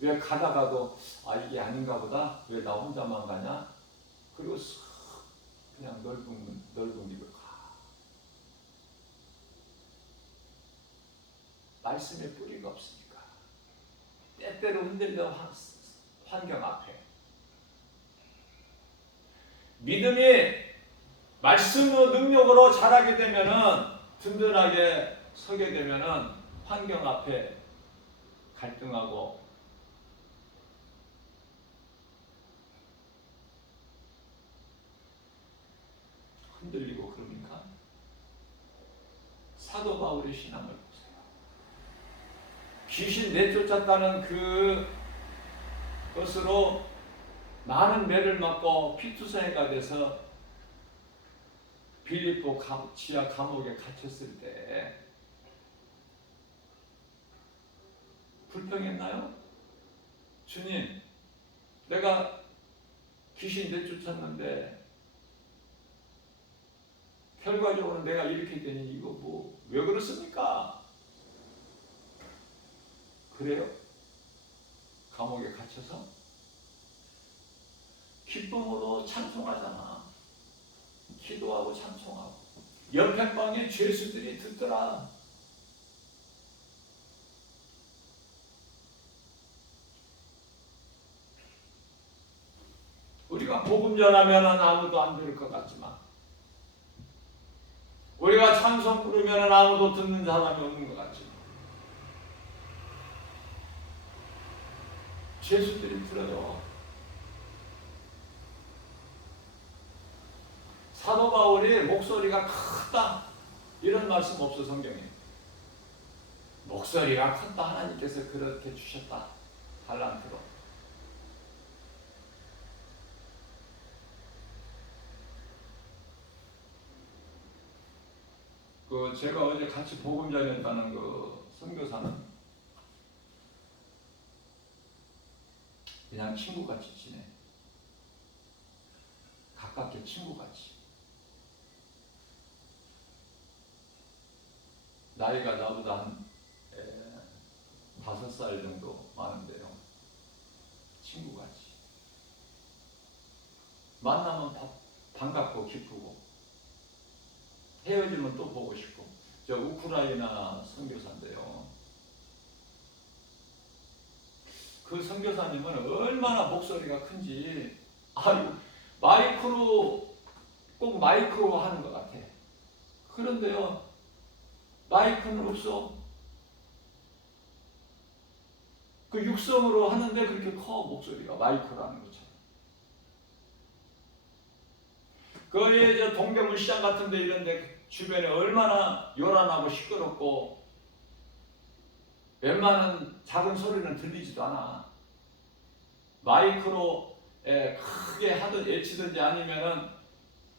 왜 가다가도 이게 아닌가 보다. 왜 나 혼자만 가냐? 그리고 쓱 그냥 넓은 길을 가. 말씀에 뿌리가 없으니까. 때때로 흔들려 환경 앞에. 믿음이 말씀의 능력으로 자라게 되면은 든든하게 서게 되면은 환경 앞에 갈등하고 흔들리고 그러니까 사도 바울의 신앙을 보세요. 귀신 내쫓았다는 그것으로 많은 매를 맞고 피투성이가 돼서 빌립보 지하 감옥에 갇혔을 때 불평했나요? 주님, 내가 귀신 내쫓았는데 결과적으로 내가 이렇게 되니 이거 뭐 왜 그렇습니까? 그래요? 감옥에 갇혀서 기쁨으로 찬송하잖아. 기도하고 찬송하고 옆에 방에 죄수들이 듣더라. 우리가 복음 전하면 아무도 안 들을 것 같지만 우리가 찬송 부르면 아무도 듣는 사람이 없는 것 같지만 죄수들이 들어요. 사도 바울이 목소리가 크다 이런 말씀 없어 성경에. 목소리가 컸다. 하나님께서 그렇게 주셨다. 달란트로. 제가 어제 같이 복음 전했다는 선교사는 그냥 친구같이 지내. 가깝게 친구같이. 나이가 나보다 한 5살 정도 많은데요. 친구같이. 만나면 반갑고 기쁘고 헤어지면 또 보고 싶고. 저 우크라이나 선교사인데요. 그 선교사님은 얼마나 목소리가 큰지 마이크로 꼭 마이크로 하는 것 같아. 그런데요 마이크는 없어. 그 육성으로 하는데 그렇게 커 목소리가 마이크라는 것처럼. 거의 저 동대문 시장 같은데 이런데 주변에 얼마나 요란하고 시끄럽고 웬만한 작은 소리는 들리지도 않아. 마이크로 크게 하든 외치든지 아니면은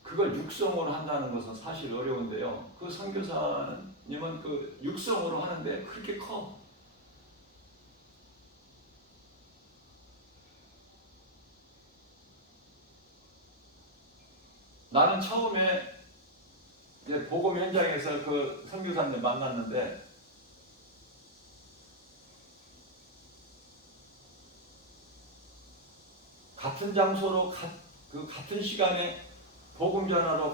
그걸 육성으로 한다는 것은 사실 어려운데요. 그 선교사님은 그 육성으로 하는데 그렇게 커. 나는 처음에 이제 복음 현장에서 그 선교사님 만났는데 같은 장소로 같은 시간에 복음 전하러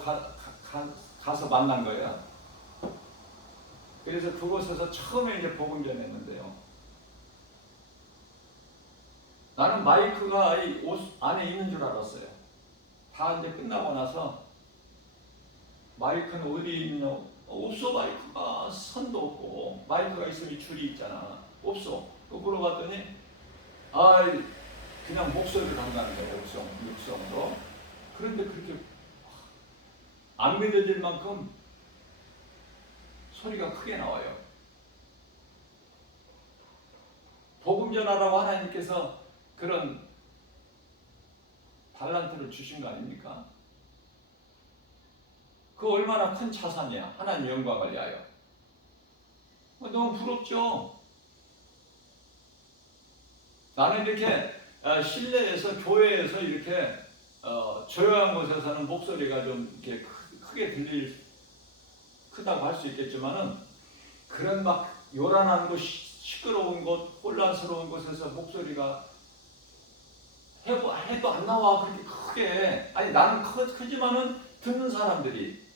가서 만난 거예요. 그래서 그곳에서 처음에 이제 복음 전했는데요. 나는 마이크가 이 옷 안에 있는 줄 알았어요. 다 이제 끝나고 나서 마이크는 어디 있냐? 없어. 마이크가 선도 없고 마이크가 있으면 줄이 있잖아. 없어. 또 물어봤더니 그냥 목소리를 한다는 거예요. 육성으로. 그런데 그렇게 안 믿어질 만큼 소리가 크게 나와요. 복음 전하라고 하나님께서 그런 달란트를 주신 거 아닙니까? 그 얼마나 큰 자산이야. 하나님 영광을 위하여. 너무 부럽죠? 나는 이렇게 실내에서 교회에서 이렇게 조용한 곳에서는 목소리가 좀 이렇게 크게 크다고 할 수 있겠지만은 그런 막 요란한 곳, 시끄러운 곳, 혼란스러운 곳에서 목소리가 해도 안 나와. 그렇게 크게. 아니 나는 크지만은 듣는 사람들이.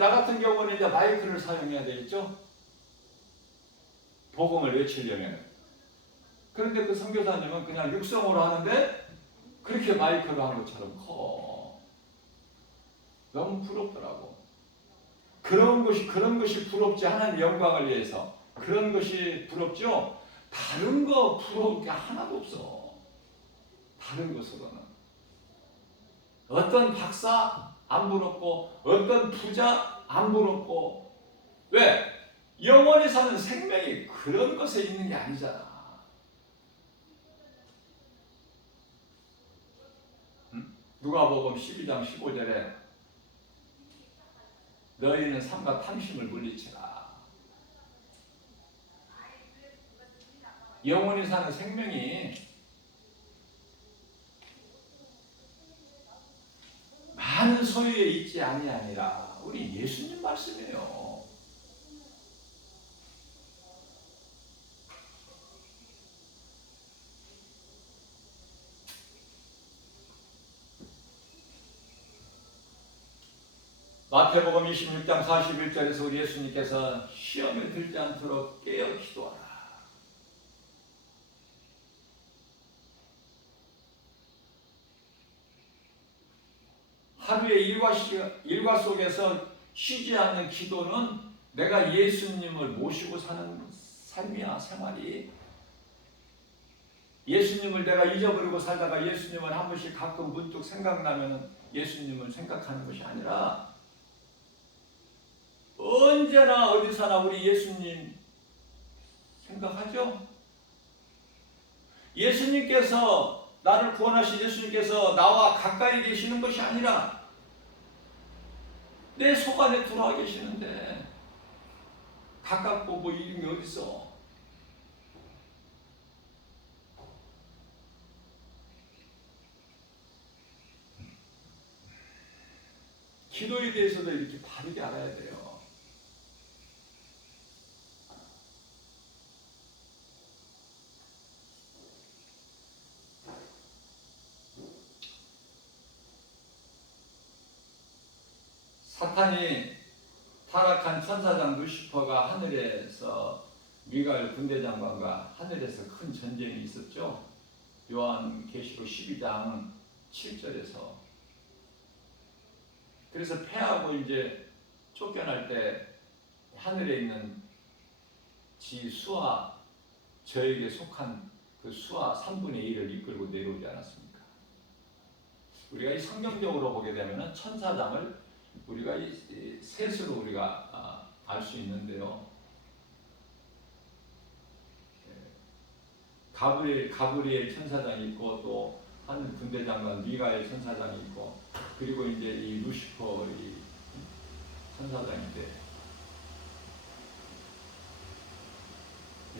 나 같은 경우는 이제 마이크를 사용해야 되겠죠. 복음을 외치려면. 그런데 그 선교사님은 그냥 육성으로 하는데 그렇게 마이크로 하는 것처럼 커. 너무 부럽더라고. 그런 것이 부럽지. 하나님 영광을 위해서. 그런 것이 부럽죠. 다른 거 부러울 게 하나도 없어. 다른 것으로는. 어떤 박사 안 부럽고 어떤 부자 안 부럽고. 왜? 영원히 사는 생명이 그런 것에 있는 게 아니잖아. 누가복음 12장 15절에 너희는 삼가 탐심을 물리치라. 영원히 사는 생명이 많은 소유에 있지 아니하니라. 우리 예수님 말씀이에요. 마태복음 26장 41절에서 우리 예수님께서 시험에 들지 않도록 깨어 기도하라. 하루의 일과 속에서 쉬지 않는 기도는 내가 예수님을 모시고 사는 삶이야, 생활이. 예수님을 내가 잊어버리고 살다가 예수님을 한 번씩 가끔 문득 생각나면 예수님을 생각하는 것이 아니라 언제나 어디서나 우리 예수님 생각하죠? 예수님께서 나를 구원하신 예수님께서 나와 가까이 계시는 것이 아니라 내 속 안에 들어와 계시는데 가깝고 뭐 이름이 어디 있어? 기도에 대해서도 이렇게 바르게 알아야 돼요. 사탄이 타락한 천사장 루시퍼가 하늘에서 미가엘 군대장관과 하늘에서 큰 전쟁이 있었죠. 요한계시록 12장 7절에서. 그래서 패하고 이제 쫓겨날 때 하늘에 있는 지수와 저에게 속한 그 수와 3분의 1을 이끌고 내려오지 않았습니까? 우리가 이 성경적으로 보게 되면 천사장을 우리가 이 셋으로 우리가 알 수 있는데요. 가브리엘 천사장이 있고 또 하늘 군대장관 미가엘 천사장이 있고 그리고 이제 이 루시퍼 이 천사장인데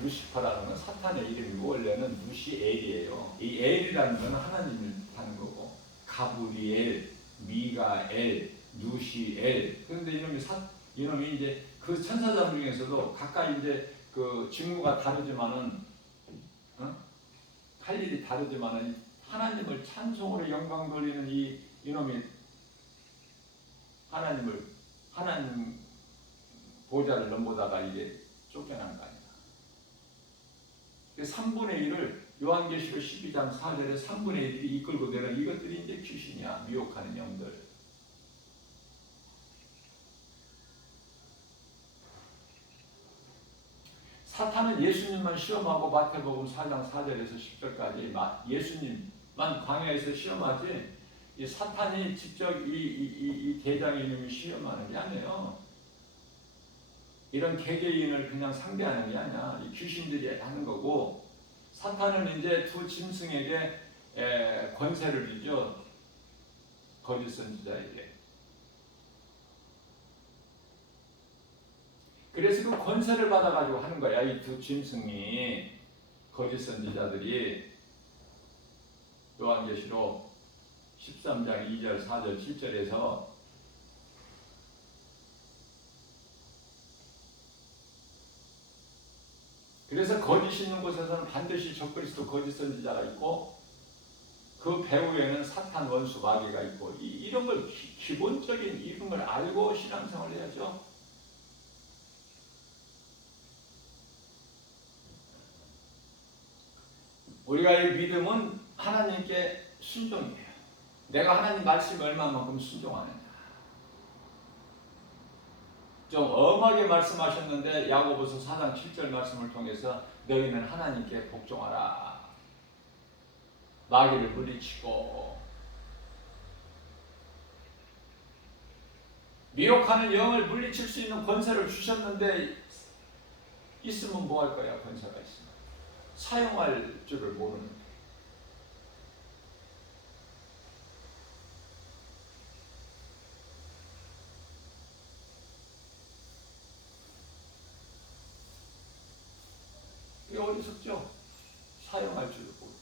루시퍼라는 건 사탄의 이름이고 원래는 루시엘이에요. 이 엘이라는 건 하나님을 하는 거고 가브리엘, 미가엘, 루시엘. 그런데 이놈이 이제 그 천사장 중에서도 각각 이제 그 직무가 다르지만은 할 일이 다르지만은 하나님을 찬송으로 영광 돌리는 이놈이 하나님 보좌를 넘보다가 이게 쫓겨난 거 아니야. 3분의 1을 요한계시록 12장 4절에 3분의 1이 이끌고 내려 이것들이 이제 귀신이야. 미혹하는 영들. 사탄은 예수님만 시험하고 마태복음 4장 4절에서 10절까지 예수님만 광야에서 시험하지 이 사탄이 직접 이 대장의 이름이 시험하는 게 아니에요. 이런 개개인을 그냥 상대하는 게 아니야. 이 귀신들이 하는 거고 사탄은 이제 두 짐승에게 권세를 주죠. 거짓 선지자에게. 그래서 그 권세를 받아가지고 하는 거야. 이 두 짐승이. 거짓 선지자들이 요한계시록 13장 2절, 4절, 7절에서 그래서 거짓 있는 곳에서는 반드시 적그리스도 거짓 선지자가 있고 그 배후에는 사탄 원수 마귀가 있고 이런 걸 기본적인 이런 걸 알고 신앙생활을 해야죠. 우리가 이 믿음은 하나님께 순종이에요. 내가 하나님 말씀에 얼마만큼 순종하느냐. 좀 엄하게 말씀하셨는데 야고보서 4장 7절 말씀을 통해서 너희는 하나님께 복종하라. 마귀를 물리치고 미혹하는 영을 물리칠 수 있는 권세를 주셨는데 있으면 뭐 할 거야? 권세가 있으면 사용할 줄을 모르는 거야. 이게 어리석죠? 사용할 줄을 모르는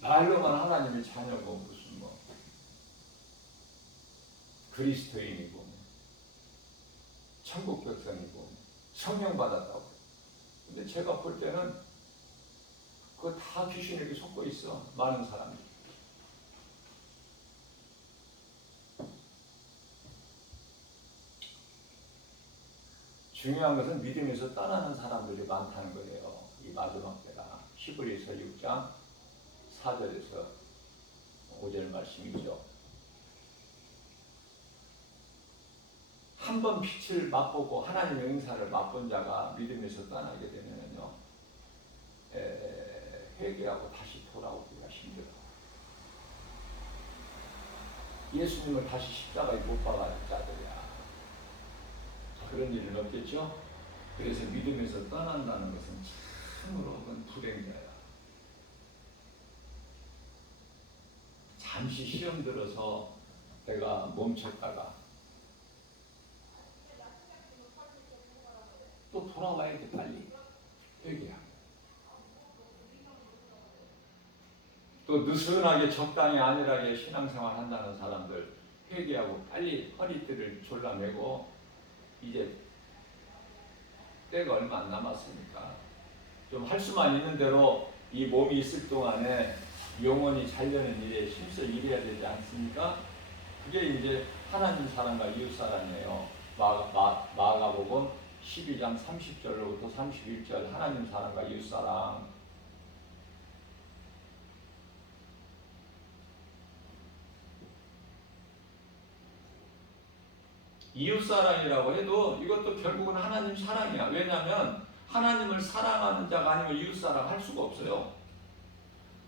말로만 하나님의 자녀고 무슨 뭐 그리스도인이고 천국 백성이고 성령 받았다고. 근데 제가 볼 때는 그거 다 귀신에게 속고 있어. 많은 사람이. 중요한 것은 믿음에서 떠나는 사람들이 많다는 거예요. 이 마지막 때가 히브리서 6장 4절에서 5절 말씀이죠. 한 번 빛을 맛보고 하나님의 은사를 맛본 자가 믿음에서 떠나게 되면요, 회개하고 다시 돌아오기가 힘들어요. 예수님을 다시 십자가에 못 박아야 자들이야. 그런 일은 없겠죠? 그래서 믿음에서 떠난다는 것은 참으로 그건 불행자야. 잠시 시험 들어서 내가 멈췄다가 또 돌아와야 돼. 빨리 회개하고 또 느슨하게 적당히 안일하게 신앙생활 한다는 사람들 회개하고 빨리 허리띠를 졸라매고 이제 때가 얼마 안 남았으니까 좀 할 수만 있는 대로 이 몸이 있을 동안에 영혼이 잘되는 일에 힘써 일해야 되지 않습니까? 그게 이제 하나님 사랑과 이웃 사랑이에요. 마가복음 12장 30절로부터 31절 하나님 사랑과 이웃 사랑. 이웃 사랑이라고 해도 이것도 결국은 하나님 사랑이야. 왜냐하면 하나님을 사랑하는 자가 아니면 이웃 사랑 할 수가 없어요.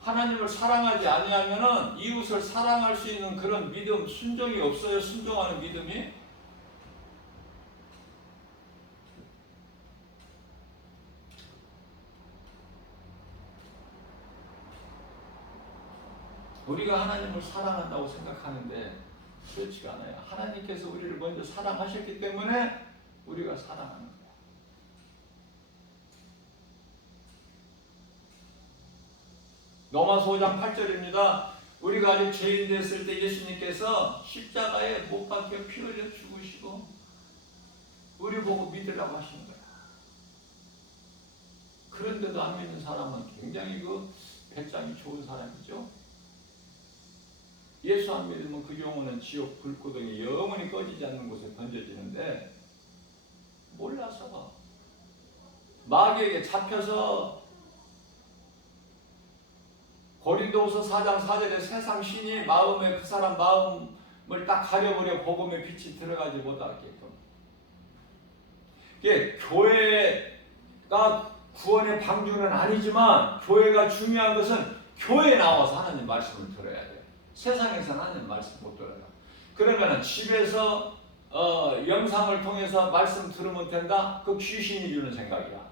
하나님을 사랑하지 아니하면은 이웃을 사랑할 수 있는 그런 믿음, 순종이 없어요. 순종하는 믿음이. 우리가 하나님을 사랑한다고 생각하는데 그렇지가 않아요. 하나님께서 우리를 먼저 사랑하셨기 때문에 우리가 사랑하는 거예요. 로마서 5장 8절입니다. 우리가 아직 죄인 됐을 때 예수님께서 십자가에 못 박혀 피 흘려 죽으시고 우리 보고 믿으라고 하신 거예요. 그런데도 안 믿는 사람은 굉장히 그 배짱이 좋은 사람이죠. 예수 안 믿으면 그 영혼은 지옥 불구덩이 영원히 꺼지지 않는 곳에 던져지는데 몰라서 마귀에게 잡혀서 고린도후서 4장 4절에 세상 신이 마음에 그 사람 마음을 딱 가려버려 복음의 빛이 들어가지 못하게끔. 이게 교회가 구원의 방주는 아니지만 교회가 중요한 것은 교회에 나와서 하나님 말씀을 들어야 돼요. 세상에서는 하나님 말씀 못 들어요. 그러면 집에서 영상을 통해서 말씀 들으면 된다? 그 귀신이 주는 생각이야.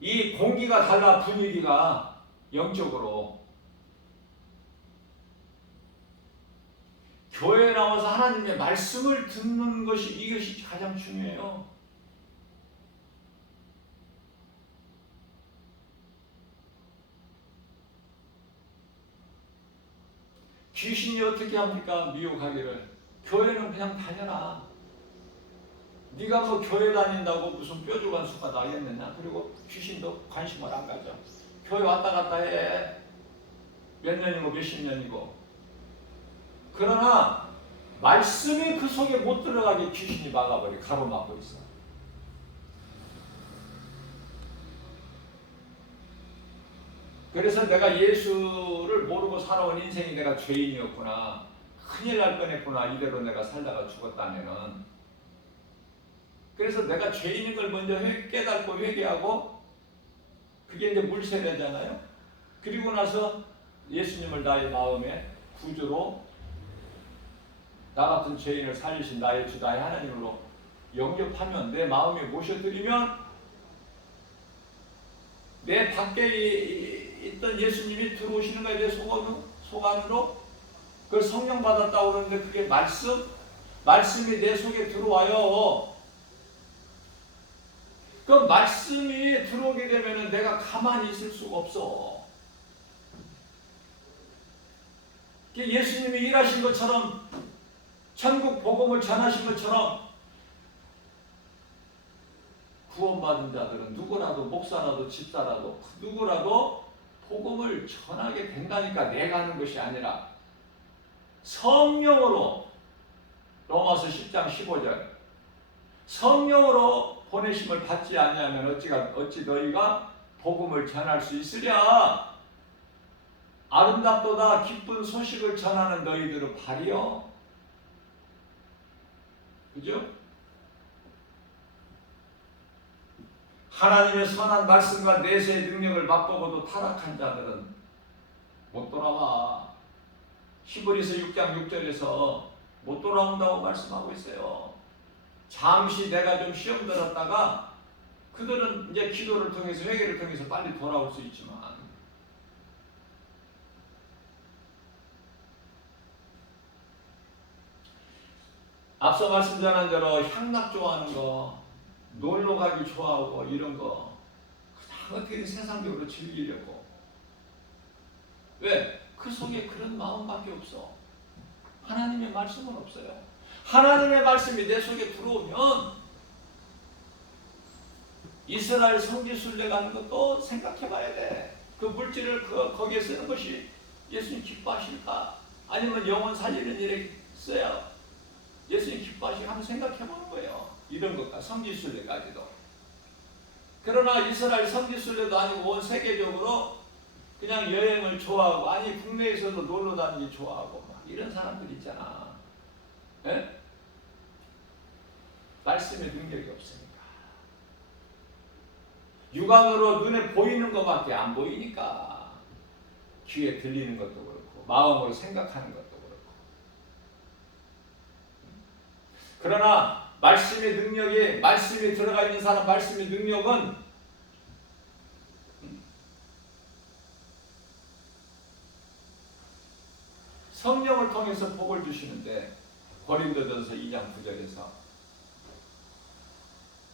이 공기가 달라. 분위기가 영적으로 교회에 나와서 하나님의 말씀을 듣는 것이 이것이 가장 중요해요. 귀신이 어떻게 합니까? 미혹하기를. 교회는 그냥 다녀라. 네가 뭐 교회 다닌다고 무슨 뾰족한 수가 나겠느냐. 그리고 귀신도 관심을 안 가져. 교회 왔다 갔다 해. 몇 년이고 몇십 년이고. 그러나 말씀이 그 속에 못 들어가게 귀신이 막아버려. 가로막고 있어. 그래서 내가 예수를 모르고 살아온 인생이 내가 죄인이었구나. 큰일 날 뻔했구나. 이대로 내가 살다가 죽었다면은. 그래서 내가 죄인인 걸 먼저 깨닫고 회개하고 그게 이제 물세례잖아요. 그리고 나서 예수님을 나의 마음에 구주로 나 같은 죄인을 살리신 나의 주 나의 하나님으로 영접하면 내 마음에 모셔드리면 내 밖에 있던 예수님이 들어오시는 거에 대해 속 안으로 그걸 성령 받았다고 그러는데 그게 말씀이 내 속에 들어와요. 그 말씀이 들어오게 되면 내가 가만히 있을 수가 없어. 예수님이 일하신 것처럼 천국 복음을 전하신 것처럼 구원받은 자들은 누구라도 목사라도 집사라도 누구라도 복음을 전하게 된다니까. 내가 하는 것이 아니라 성령으로 로마서 10장 15절 성령으로 보내심을 받지 않냐면 어찌 너희가 복음을 전할 수 있으랴. 아름답도다 기쁜 소식을 전하는 너희들의 발이요. 그죠? 하나님의 선한 말씀과 내세의 능력을 맛보고도 타락한 자들은 못 돌아와. 히브리서 6장 6절에서 못 돌아온다고 말씀하고 있어요. 잠시 내가 좀 시험 들었다가 그들은 이제 기도를 통해서 회개를 통해서 빨리 돌아올 수 있지만 앞서 말씀 전한 대로 향락 좋아하는 거, 놀러 가기 좋아하고 이런 거 그냥 어떻게 세상적으로 즐기려고. 왜? 그 속에 그런 마음밖에 없어. 하나님의 말씀은 없어요. 하나님의 말씀이 내 속에 들어오면 이스라엘 성지순례 가는 것도 생각해 봐야 돼. 그 물질을 거기에 쓰는 것이 예수님 기뻐하실까? 아니면 영혼 살리는 일에 써야 예수님 기뻐하실까? 한번 생각해 보는 거예요. 이런 것과 성지순례까지도. 그러나 이스라엘 성지순례도 아니고 온 세계적으로 그냥 여행을 좋아하고 아니 국내에서도 놀러 다니기 좋아하고 막 이런 사람들 있잖아. 예? 말씀의 능력이 없으니까. 육안으로 눈에 보이는 것밖에 안 보이니까 귀에 들리는 것도 그렇고 마음으로 생각하는 것도 그렇고. 그러나 말씀이 들어가 있는 사람 말씀의 능력은 성령을 통해서 복을 주시는데 고린도전서 2장 9절에서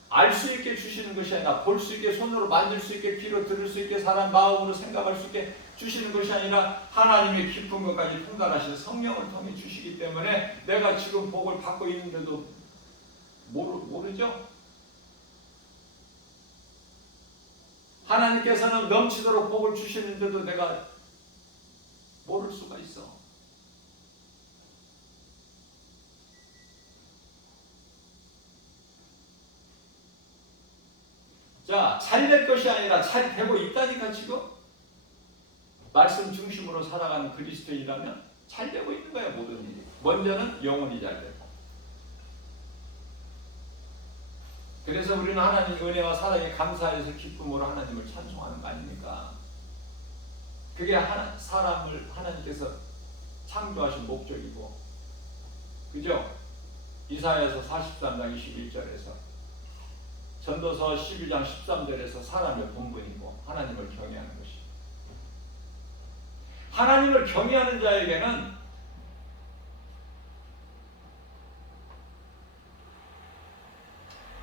알 수 있게 주시는 것이 아니라 볼 수 있게 손으로 만질 수 있게 귀로 들을 수 있게 사람 마음으로 생각할 수 있게 주시는 것이 아니라 하나님의 깊은 것까지 통달하시는 성령을 통해 주시기 때문에 내가 지금 복을 받고 있는데도 모르죠? 하나님께서는 넘치도록 복을 주시는데도 내가 모를 수가 있어. 자, 잘 될 것이 아니라 잘 되고 있다니까. 지금 말씀 중심으로 살아가는 그리스도인이라면 잘 되고 있는 거야. 모든 일이. 먼저는 영혼이 잘 되고. 그래서 우리는 하나님 은혜와 사랑에 감사해서 기쁨으로 하나님을 찬송하는 거 아닙니까? 그게 사람을 하나님께서 창조하신 목적이고, 그죠? 이사야서 43장 21절에서 전도서 12장 13절에서 사람의 본분이고 하나님을 경외하는 것이. 하나님을 경외하는 자에게는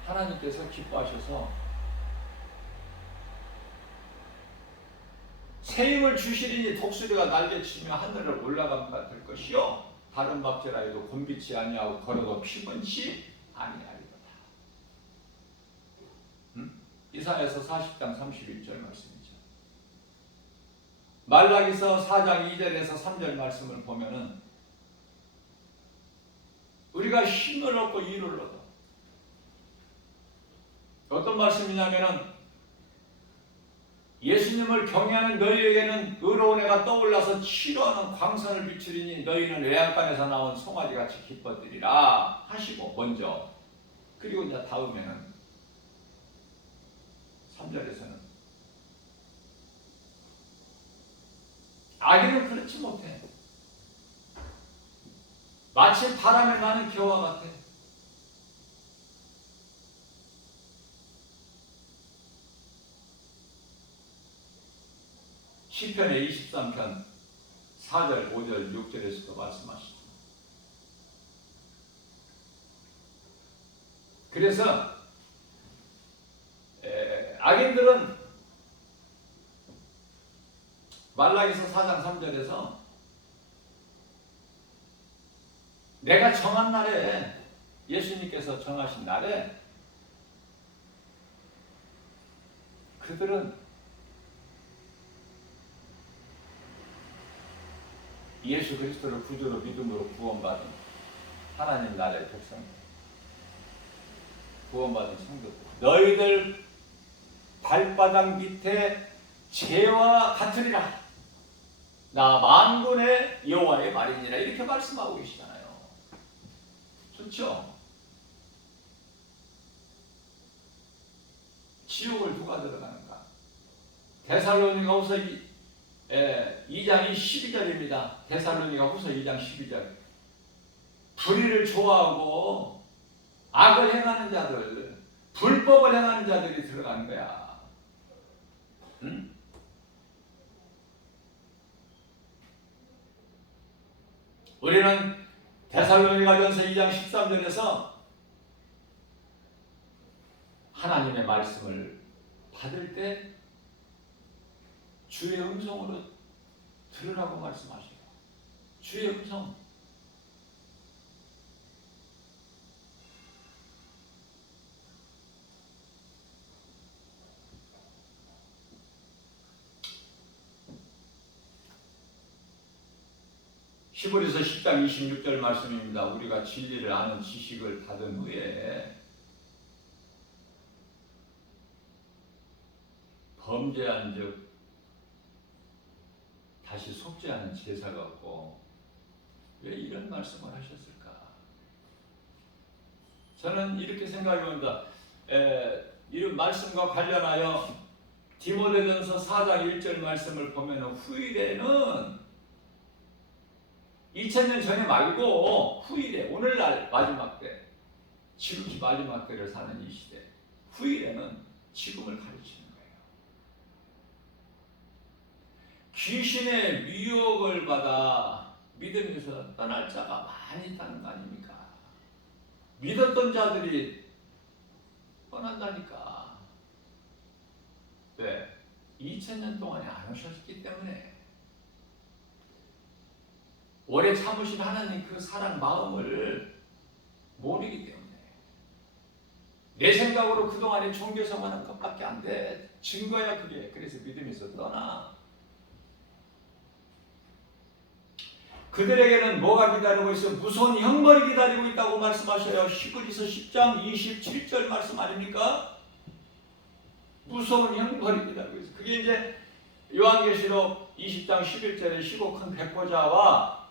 하나님께서 기뻐하셔서 새 힘을 주시리니 독수리가 날개치며 하늘을 올라감과 될 것이요 다른 박제라 해도 곤비치 아니하고 걸어도 피곤치 아니하리로다. 이사야서 40장 31절 말씀이죠. 말라기서 4장 2절에서 3절 말씀을 보면은 우리가 힘을 얻고 일을 얻어. 어떤 말씀이냐면은 예수님을 경외하는 너희에게는 의로운 해가 떠올라서 치료하는 광선을 비추리니 너희는 외양간에서 나온 송아지같이 기뻐뜨리라 하시고 먼저, 그리고 이제 다음에는 3절에서는 아기는 그렇지 못해. 마치 바람에 나는 겨와 같아. 시편의 23편 4절, 5절, 6절에서도 말씀하시죠. 그래서 악인들은 말라기서 4장 3절에서 내가 정한 날에, 예수님께서 정하신 날에 그들은 예수 그리스도를 구주로 믿음으로 구원받은 하나님 나라의 백성들, 구원받은 성도들, 너희들 발바닥 밑에 재와 같으리라. 나 만군의 여호와의 말이니라. 이렇게 말씀하고 계시잖아요. 좋죠? 지옥을 누가 들어가는가? 데살로니가후서 2장 12절입니다. 데살로니가후서 2장 12절. 불의를 좋아하고 악을 행하는 자들, 불법을 행하는 자들이 들어가는 거야. 응? 우리는 데살로니가전서 2장 13절에서 하나님의 말씀을 받을 때 주의 음성으로 들으라고 말씀하셔요. 주의 음성. 히브리서 10장 26절 말씀입니다. 우리가 진리를 아는 지식을 받은 후에 범죄한 즉 다시 속지 않은 제사가 없고, 왜 이런 말씀을 하셨을까? 저는 이렇게 생각해 봅니다. 이런 말씀과 관련하여 디모데전서 4장 1절 말씀을 보면 후일에는 2000년 전에 말고 후일에, 오늘날 마지막 때, 지극히 마지막 때를 사는 이 시대, 후일에는 지금을 가르치는 거예요. 귀신의 미혹을 받아 믿음에서 떠날 자가 많이 있다는 거 아닙니까? 믿었던 자들이 떠난다니까. 왜? 2000년 동안에 안 오셨기 때문에. 오래 참으신 하나님 그 사랑 마음을 모르기 때문에. 내 생각으로 그동안에 종교생활한 것밖에 안 돼. 증거야 그게. 그래서 믿음에서 떠나. 그들에게는 뭐가 기다리고 있어? 무서운 형벌이 기다리고 있다고 말씀하셔요. 히브리서 10장 27절 말씀 아닙니까? 무서운 형벌이 기다리고 있어. 그게 이제 요한계시록 20장 11절에 시고 큰 백보자와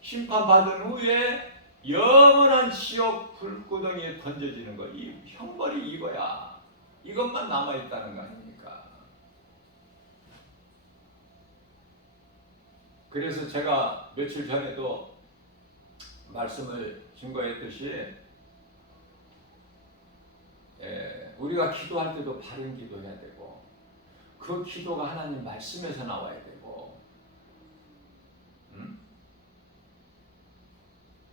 심판받은 후에 영원한 지옥 불구덩이에 던져지는 거. 이 형벌이 이거야. 이것만 남아있다는 거 아닙니까? 그래서 제가 며칠 전에도 말씀을 증거했듯이 우리가 기도할 때도 바른 기도해야 되고, 그 기도가 하나님 말씀에서 나와야 되고,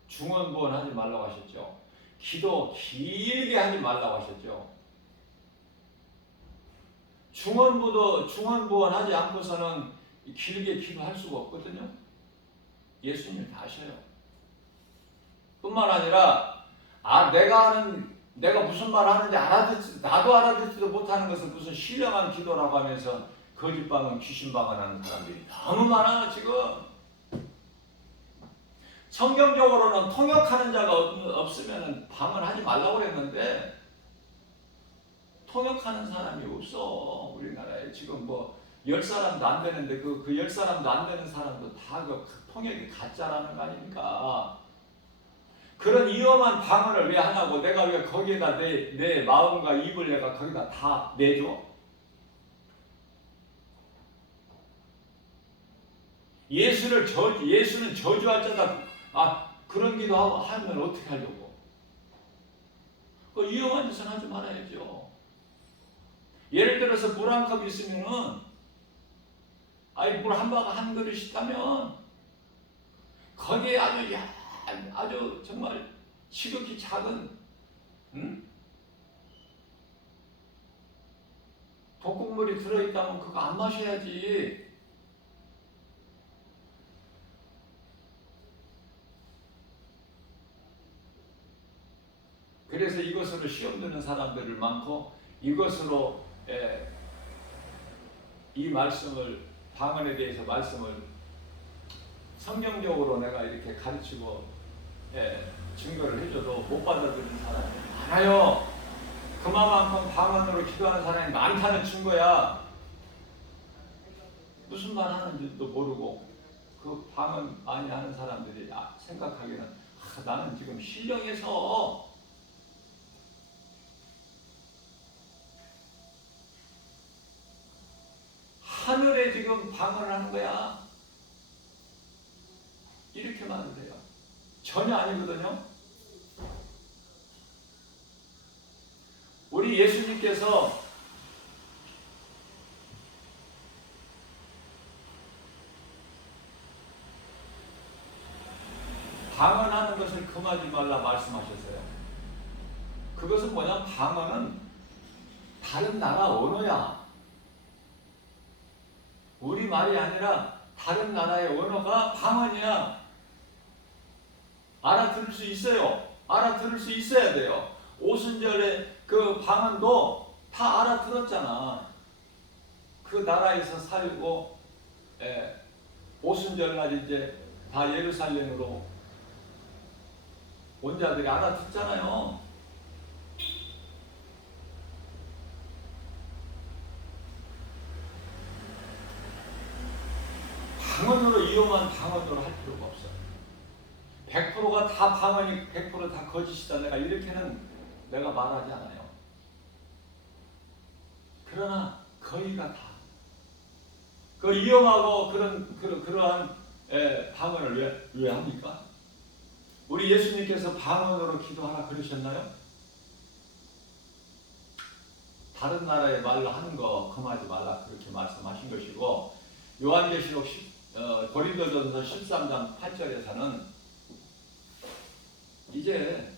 중언부언하지 말라고 하셨죠. 기도 길게 하지 말라고 하셨죠. 중언부원 하지 않고서는 길게 기도할 수가 없거든요. 예수님이 다 아셔요. 뿐만 아니라 내가 무슨 말 하는지 나도 알아듣지도 못하는 것을 무슨 신령한 기도라고 하면서 거짓방언 귀신방언하는 사람들이 너무 많아. 지금 성경적으로는 통역하는 자가 없으면 방언하지 말라고 그랬는데 통역하는 사람이 없어. 우리나라에 지금 뭐 10사람도 안 되는데 그 10사람도 안 되는 사람도 다 그 통역이 가짜라는 거 아닙니까? 그런 위험한 방언을 왜 하냐고. 내가 왜 거기에다 내 마음과 입을 내가 거기다 다 내줘? 예수는 저주할 자다. 그런 기도 하면 어떻게 하려고? 그 위험한 짓은 하지 말아야죠. 예를 들어서 물 한 컵 있으면은 물 한 그릇 있다면 거기에 아주 정말 지극히 작은 독극물이 들어있다면 그거 안 마셔야지. 그래서 이것으로 시험 드는 사람들을 많고 이것으로 이 말씀을 방언에 대해서 말씀을 성경적으로 내가 이렇게 가르치고 증거를 해줘도 못 받아들이는 사람이 많아요. 그만큼 방언으로 기도하는 사람이 많다는 증거야. 무슨 말 하는지도 모르고 그 방언 많이 하는 사람들이 생각하기에는 나는 지금 신령해서 하늘에 지금 방언을 하는 거야. 이렇게 말을 해요. 전혀 아니거든요. 우리 예수님께서 방언하는 것을 금하지 말라 말씀하셨어요. 그것은 뭐냐? 방언은 다른 나라 언어야. 우리 말이 아니라 다른 나라의 언어가 방언이야. 알아들을 수 있어요. 알아들을 수 있어야 돼요. 오순절에 그 방언도 다 알아들었잖아. 그 나라에서 살고 오순절날 이제 다 예루살렘으로 온 자들이 알아듣잖아요. 방언으로 이용한 방언으로 할 필요가 없어. 100%가 다 방언이 100% 다 거짓이다. 내가 이렇게는 내가 말하지 않아요. 그러나 거의가 다. 그 이용하고 그러한 방언을 왜 합니까? 우리 예수님께서 방언으로 기도하라 그러셨나요? 다른 나라의 말로 하는 거 금하지 말라 그렇게 말씀하신 것이고 요한계시록 고린도전서 13장 8절에서는 이제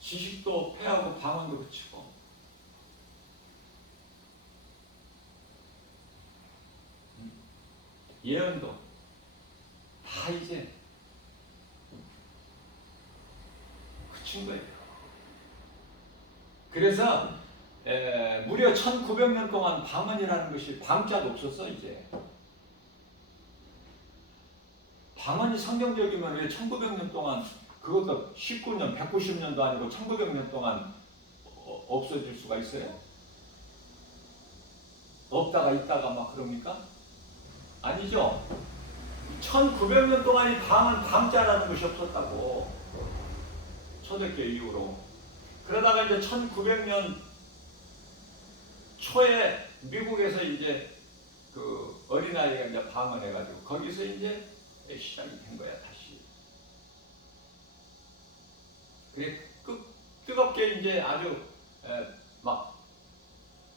지식도 패하고 방언도 그치고 예언도 다 이제 그친 거예요. 그래서 무려 1900년 동안 방언이라는 것이 방자도 없었어. 이제 방언이 성경적이면 왜 1900년 동안 그것도 19년, 190년도 아니고 1900년 동안 없어질 수가 있어요? 없다가 있다가 막 그럽니까? 아니죠. 1900년 동안이 방자라는 것이 없었다고. 초대교 이후로. 그러다가 이제 1900년 초에 미국에서 이제 그 어린아이가 이제 방언해가지고 거기서 이제 시작이 된 거야, 다시. 그게 뜨겁게 이제 아주 막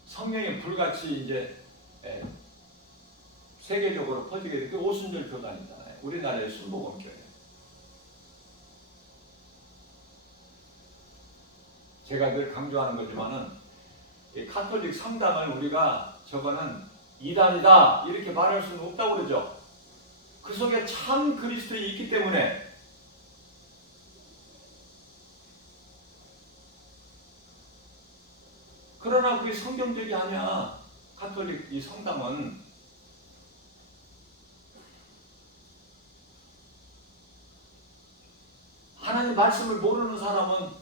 성령의 불같이 이제 세계적으로 퍼지게 된 게 오순절 교단이잖아요. 우리나라의 순복음교회. 제가 늘 강조하는 거지만은 이 카톨릭 성당을 우리가 저거는 이단이다 이렇게 말할 수는 없다고 그러죠. 그 속에 참 그리스도인이 있기 때문에. 그러나 그게 성경적이 아니야. 카톨릭 이 성당은. 하나님 말씀을 모르는 사람은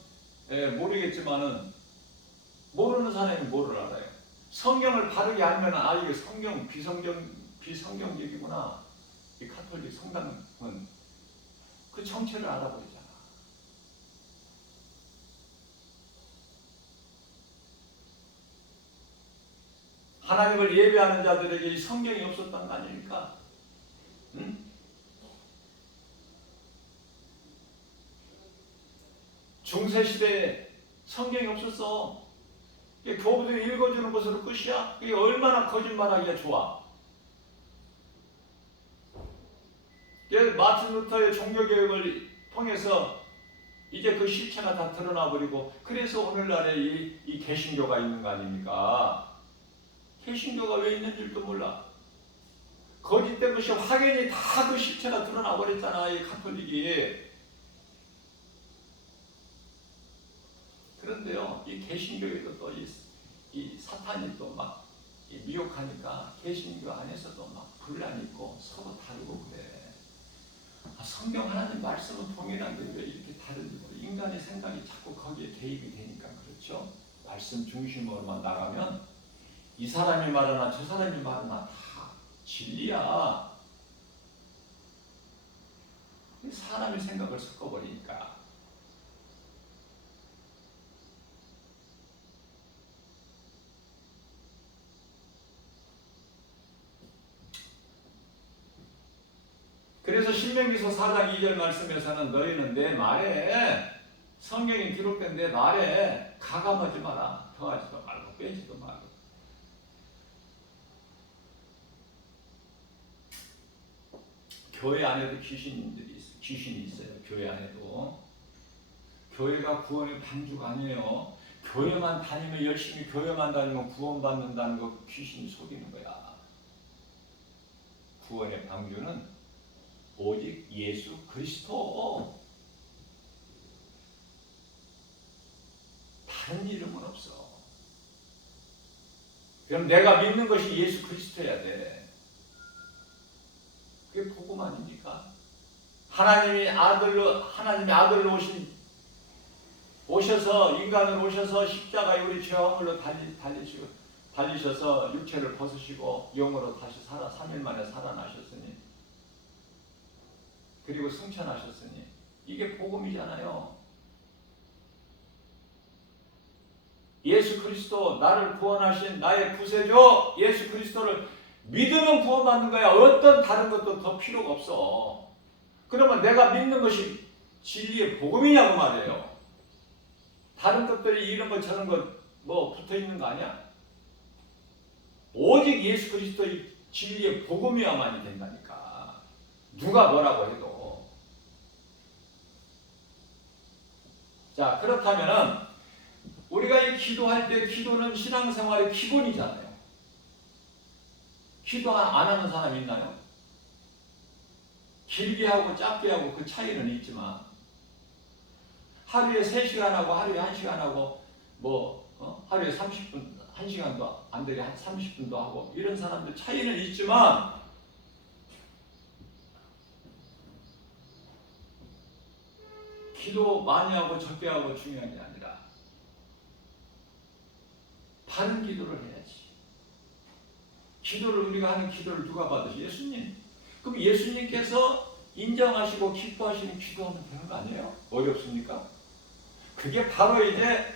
모르겠지만은 모르는 사람이 뭐를 알아요? 성경을 바르게 알면 이게 성경 비성경적이구나. 이 카톨릭 성당은 그 정체를 알아버리잖아. 하나님을 예배하는 자들에게 이 성경이 없었던 거 아닙니까? 응? 중세시대에 성경이 없었어. 교부들이 읽어주는 것으로 끝이야? 이게 얼마나 거짓말하기가 좋아. 마틴 루터의 종교개혁을 통해서 이제 그 실체가 다 드러나 버리고, 그래서 오늘날에 이 개신교가 있는 거 아닙니까? 개신교가 왜 있는 줄도 몰라. 거짓된 것이 확연히 다 그 실체가 드러나 버렸잖아, 이 카톨릭이. 그런데요, 이 개신교에도 또 이 사탄이 또 막 미혹하니까 개신교 안에서도 막 분란이 있고 서로 다르고 그래. 성경 하나님 말씀은 동일한데 왜 이렇게 다른지 모르. 인간의 생각이 자꾸 거기에 개입이 되니까 그렇죠. 말씀 중심으로만 나가면 이 사람이 말하나 저 사람이 말하나 다 진리야. 사람의 생각을 섞어버리니까. 그래서 신명기서 4장 2절 말씀에서는 너희는 내 말에, 성경에 기록된 내 말에 가감하지 마라. 더하지도 말고 빼지도 말고. 교회 안에도 귀신이 있어요. 교회 안에도. 교회가 구원의 방주가 아니에요. 교회만 다니면, 열심히 교회만 다니면 구원받는다는 거 귀신이 속이는 거야. 구원의 방주는 오직 예수 그리스도. 다른 이름은 없어. 그럼 내가 믿는 것이 예수 그리스도여야 돼. 그게 복음 아닙니까? 하나님이 아들로 오셔서, 인간으로 오셔서 십자가에 우리 죄와 허물로 달리셔서 육체를 벗으시고 영으로 다시 3일 만에 살아나셨으니, 그리고 승천하셨으니, 이게 복음이잖아요. 예수 그리스도, 나를 구원하신 나의 구세주 예수 그리스도를 믿으면 구원받는 거야. 어떤 다른 것도 더 필요가 없어. 그러면 내가 믿는 것이 진리의 복음이냐고 말이에요. 다른 것들이 이런 것 저런 것 뭐 붙어 있는 거 아니야? 오직 예수 그리스도의 진리의 복음이야만이 된다니까. 누가 뭐라고 해도. 자, 그렇다면은 우리가 이 기도할 때, 기도는 신앙생활의 기본이잖아요. 기도 안 하는 사람이 있나요? 길게 하고 짧게 하고 그 차이는 있지만, 하루에 3시간 하고 하루에 1시간 하고 하루에 30분, 1시간도 안 되게 한 30분도 하고 이런 사람들 차이는 있지만, 기도 많이 하고 적게 하고 중요한 게 아니라 바른 기도를 해야지. 기도를, 우리가 하는 기도를 누가 받으시? 예수님. 그럼 예수님께서 인정하시고 기뻐하시는 기도하면 되는 거 아니에요? 어렵습니까? 그게 바로 이제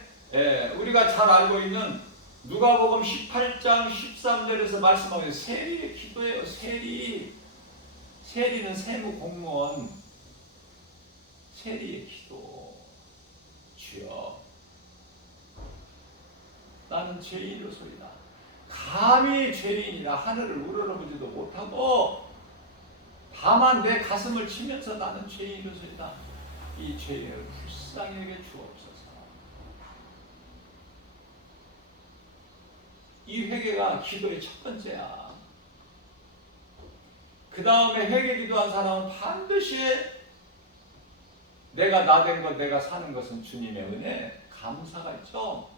우리가 잘 알고 있는 누가복음 18장 13절에서 말씀하는 세리의 기도예요. 세리는 세무 공무원. 세리의 기도. 주여, 나는 죄인으로소이다. 감히 죄인이라 하늘을 우러러보지도 못하고 다만 내 가슴을 치면서 나는 죄인으로서이다. 이 죄를 불쌍히 여겨 주옵소서. 이 회개가 기도의 첫 번째야. 그 다음에 회개 기도한 사람은 반드시 내가 나된 것, 내가 사는 것은 주님의 은혜, 감사가 있죠.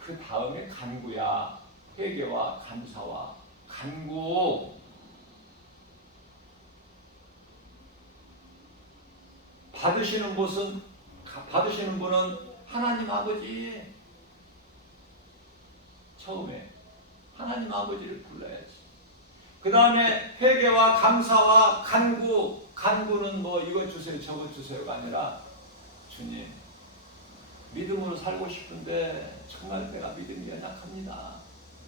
그 다음에 간구야. 회개와 감사와 간구. 받으시는 분은 하나님 아버지. 처음에 하나님 아버지를 불러야지. 그 다음에 회개와 감사와 간구. 간구는 뭐 이것 주세요 저것 주세요가 아니라 주님, 믿음으로 살고 싶은데 정말 내가 믿음이 연약합니다.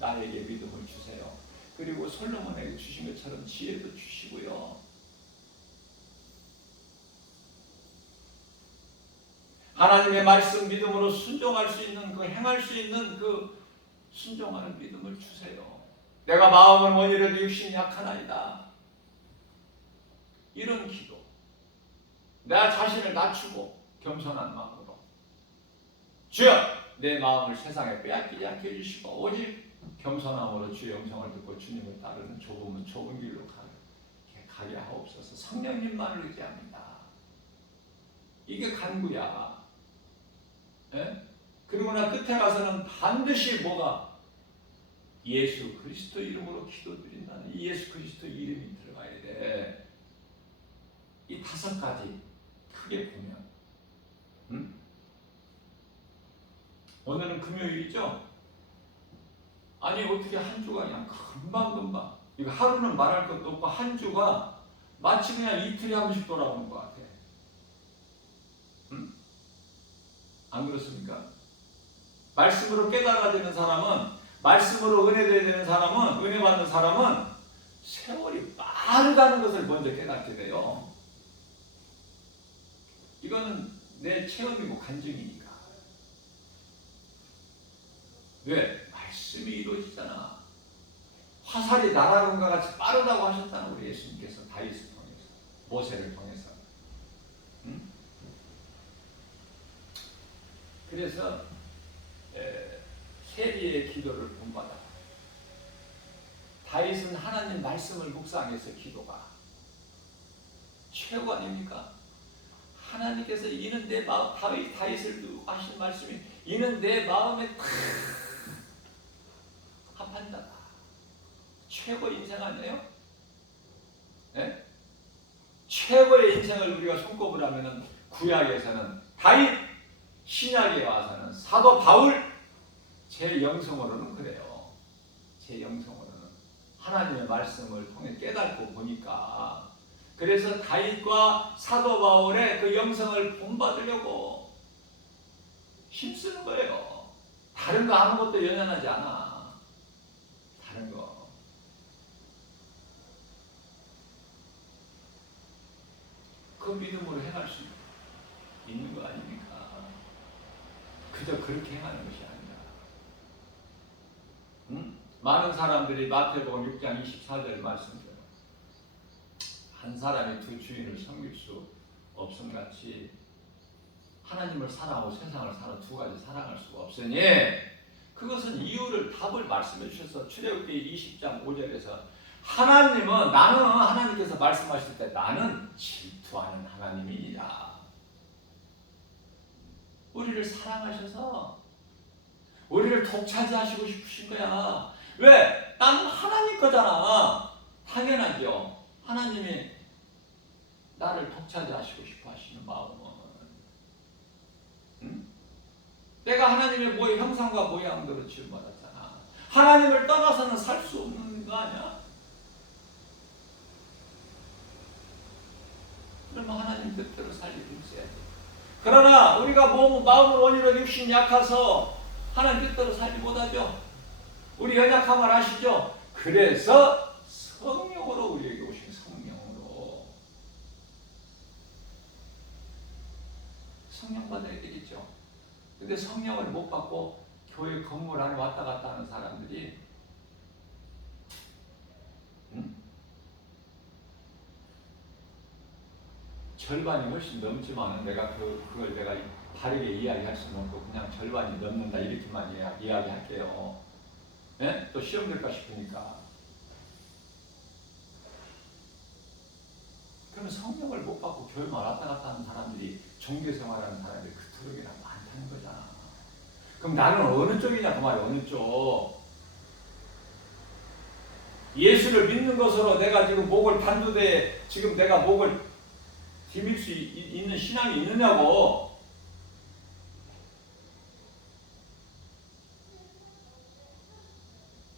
나에게 믿음을 주세요. 그리고 솔로몬에게 주신 것처럼 지혜도 주시고요. 하나님의 말씀 믿음으로 순종할 수 있는 그 행할 수 있는 그 순종하는 믿음을 주세요. 내가 마음은 원이라도 육신이 약하나이다. 이런 기도. 내 자신을 낮추고 겸손한 마음으로 주여 내 마음을 세상에 빼앗기지 않게 해주시고 오직 겸손함으로 주의 음성을 듣고 주님을 따르는 좁은 길로 가게 하옵소서. 성령님만을 의지합니다. 이게 간구야. 예? 그리고 나 끝에 가서는 반드시 뭐가 예수 그리스도 이름으로 기도드린다는 이 예수 그리스도 이름이 들어가야 돼. 이 5가지 크게 보면 오늘은 금요일이죠? 아니 어떻게 한 주가 그냥 금방 이거 하루는 말할 것도 없고 한 주가 마치 그냥 이틀에 한 번씩 돌아오는 것 같아. 안 그렇습니까? 말씀으로 깨달아지는 사람은, 말씀으로 은혜되어야 되는 사람은, 은혜 받는 사람은 세월이 빠르다는 것을 먼저 깨닫게 돼요. 이거는 내 체험이고 간증이니까. 왜? 말씀이 이루어지잖아. 화살이 날아가는 것 같이 빠르다고 하셨잖아. 우리 예수님께서 다윗을 통해서, 모세를 통해서. 그래서 세리의 기도를 본받아. 다윗은 하나님 말씀을 묵상해서 기도가 최고 아닙니까? 하나님께서 이는 내 마음, 다윗을 두고 하신 말씀이 이는 내 마음에 탁 합한 자다. 최고 인생 아니에요? 네? 최고의 인생을 우리가 손꼽으 하면은 구약에서는 다윗, 신약에 와서는 사도 바울, 제 영성으로는 그래요. 제 영성으로는 하나님의 말씀을 통해 깨닫고 보니까 그래서 다윗과 사도 바울의 그 영성을 본받으려고 힘쓰는 거예요. 다른 거 아무것도 연연하지 않아. 다른 거. 그 믿음으로 행할 수 있는 거 아닙니까? 그저 그렇게 행하는 것이 아니라. 많은 사람들이 마태복음 6장 24절 말씀대로 한 사람이 두 주인을 섬길 수 없음같이 하나님을 사랑하고 세상을 사랑 두 가지 사랑할 수가 없으니 그것은 이유를 답을 말씀해 주셔서 출애굽기 20장 5절에서 하나님은 나는 하나님께서 말씀하실 때 나는 질투하는 하나님이니라. 우리를 사랑하셔서 우리를 독차지하시고 싶으신 거야. 왜? 나는 하나님 거잖아. 당연하죠. 하나님이 나를 독차지하시고 싶어 하시는 마음은 내가 하나님의 형상과 모양대로 지음받았잖아. 하나님을 떠나서는 살 수 없는 거 아니야? 그러면 하나님 뜻대로 살리고 있어야지. 그러나 우리가 마음으로 원이로 육신이 약해서 하나님 뜻대로 살지 못하죠. 우리 연약함을 아시죠? 그래서 성령으로 우리에게 오신 성령 받아야 되겠죠. 근데 성령을 못 받고 교회 건물 안에 왔다 갔다 하는 사람들이 절반이 훨씬 넘지만은 내가 그걸 내가 바르게 이야기할 수는 없고 그냥 절반이 넘는다 이렇게만 이야기할게요. 네? 또 시험 될까 싶으니까. 그러면 성령을 못 받고 교회만 왔다 갔다 하는 사람들이 종교 생활하는 사람들이 그토록이나 많다는 거잖아. 그럼 나는 어느 쪽이냐 그 말이야. 어느 쪽. 예수를 믿는 것으로 내가 지금 목을 단두대에 지금 내가 목을 디밀 수 있는 신앙이 있느냐고.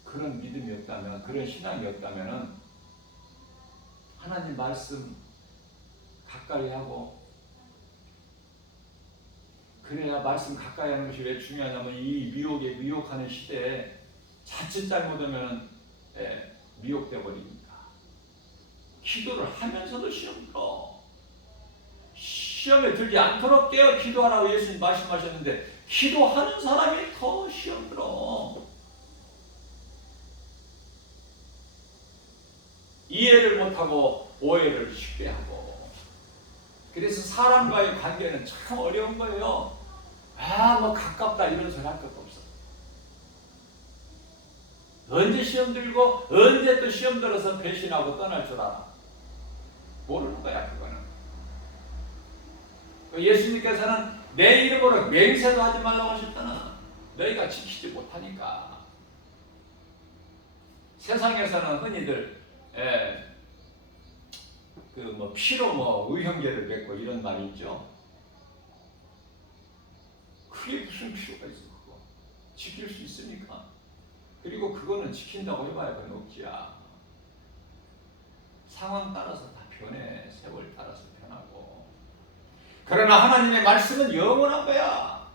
그런 믿음이 없다면, 그런 신앙이 없다면 하나님 말씀 가까이 하고, 그래야 말씀 가까이 하는 것이 왜 중요하냐면 이 미혹에 미혹하는 시대에 자칫 잘못하면 미혹돼 버리니까. 기도를 하면서도 시험 들어. 시험에 들지 않도록 깨어 기도하라고 예수님 말씀하셨는데 기도하는 사람이 더 시험 들어. 이해를 못하고 오해를 쉽게 하고. 그래서 사람과의 관계는 참 어려운 거예요. 뭐 가깝다 이런 소리 할 것도 없어. 언제 시험 들고 언제 또 시험 들어서 배신하고 떠날 줄 알아. 모르는 거야 그거는. 예수님께서는 내 이름으로 맹세도 하지 말라고 하셨잖아. 너희가 지키지 못하니까. 세상에서는 흔히들 피로 의형제를 맺고 이런 말이 있죠. 그게 무슨 필요가 있어 그거. 지킬 수 있습니까? 그리고 그거는 지킨다고 해봐야 그건 억지야. 상황 따라서 다 변해. 세월 따라서 변하고. 그러나 하나님의 말씀은 영원한 거야.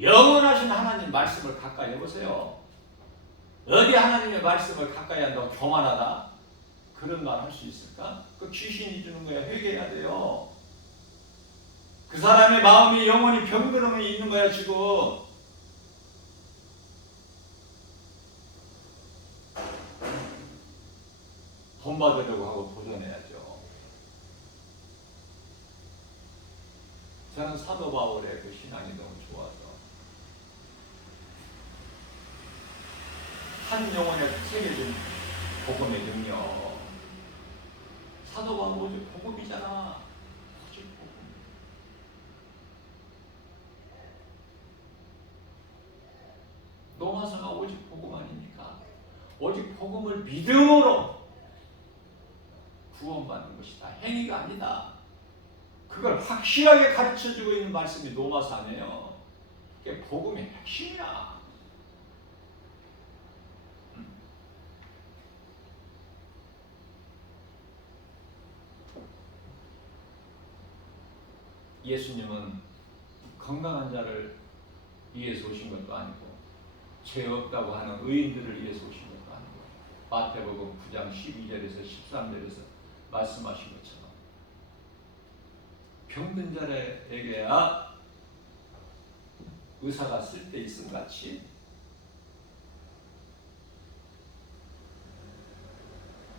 영원하신 하나님 말씀을 가까이 해보세요. 어디 하나님의 말씀을 가까이 한다고 교만하다? 그런 말 할 수 있을까? 그 귀신이 주는 거야. 회개해야 돼요. 그 사람의 마음이 영원히 병들음이 있는 거야 지금. 돈 받으려고 하고 도전해야죠. 저는 사도 바울의 그 신앙이 너무 좋아서 한 영혼에 새겨진 복음의 능력. 사도 바울 오직 복음이잖아. 오직 복음. 로마서가 오직 복음 아닙니까? 오직 복음을 믿음으로 구원받는 것이다. 행위가 아니다. 그걸 확실하게 가르쳐주고 있는 말씀이 로마서 아니에요. 그게 복음의 핵심이야. 예수님은 건강한 자를 위해서 오신 것도 아니고 죄 없다고 하는 의인들을 위해서 오신 것도 아니고 마태복음 9장 12절에서 13절에서 말씀하신 것처럼 병든 자에게야 의사가 쓸데 있음 같이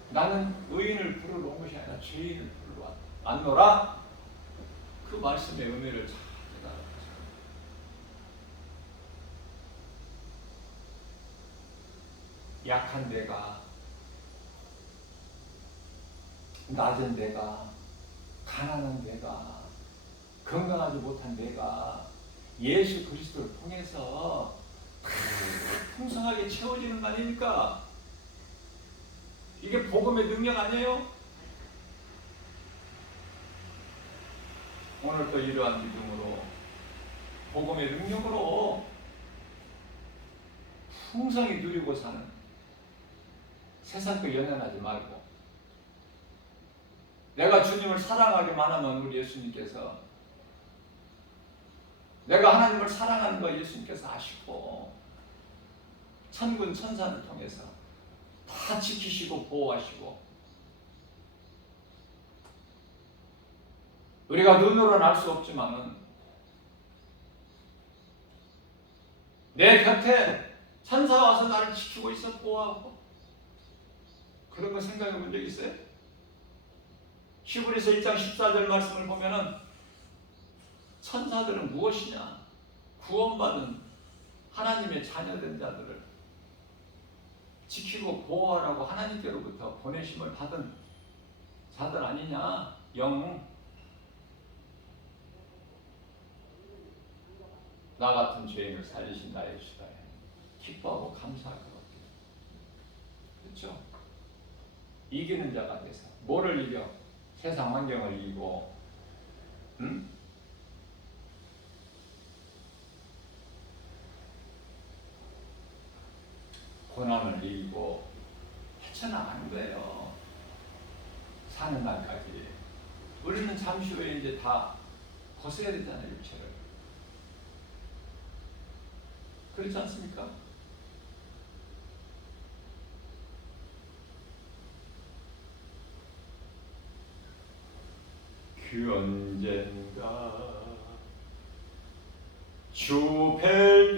나는 의인을 부르러 온 것이 아니라 죄인을 부르러 왔다. 안노라? 그 말씀의 의미를 잘 알아보세요. 약한 내가, 낮은 내가, 가난한 내가, 건강하지 못한 내가 예수 그리스도를 통해서 풍성하게 채워지는 거 아닙니까? 이게 복음의 능력 아니에요? 오늘 또 이러한 믿음으로 복음의 능력으로 풍성히 누리고 사는 세상과 연연하지 말고 내가 주님을 사랑하기만 하면 우리 예수님께서 내가 하나님을 사랑하는 거 예수님께서 아시고 천군 천사를 통해서 다 지키시고 보호하시고 우리가 눈으로는 알 수 없지만은 내 곁에 천사가 와서 나를 지키고 있어 보호하고 그런 거 생각해 본 적 있어요? 히브리서 1장 14절 말씀을 보면은 천사들은 무엇이냐? 구원받은 하나님의 자녀된 자들을 지키고 보호하라고 하나님께로부터 보내심을 받은 자들 아니냐? 영웅. 나 같은 죄인을 살리신 나의 주다에 기뻐하고 감사할 것 같아요. 그렇죠? 이기는 자가 돼서 뭐를 이겨? 세상 환경을 이기고, 응? 고난을 이기고 헤쳐나가는 거예요. 사는 날까지. 우리는 잠시 후에 이제 다 벗어야 되잖아요, 육체를. 그렇지 않습니까? 그 언젠가 주 뵐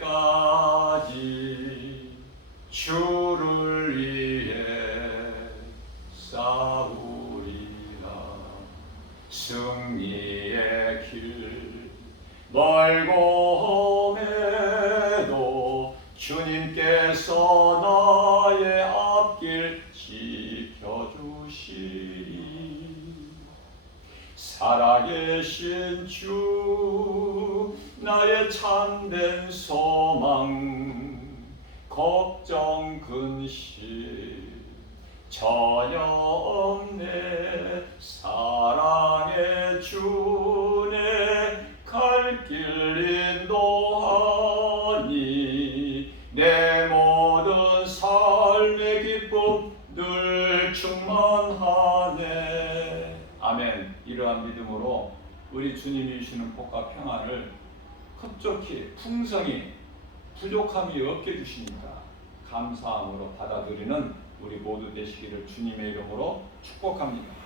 때까지 주를 위해 싸우리라. 승리의 길 멀고 험해도 주님께서 나의 앞길 지켜주시리. 살아계신 주 나의 참된 소망, 걱정 근심 전혀 없네. 사랑의 주네 갈 길 인도하니 내 모든 삶의 기쁨 늘 충만하네. 아멘. 이러한 믿음으로 우리 주님이 주시는 복과 평안을 흡족히 풍성히 부족함이 없게 주시니까 감사함으로 받아들이는 우리 모두 되시기를 주님의 이름으로 축복합니다.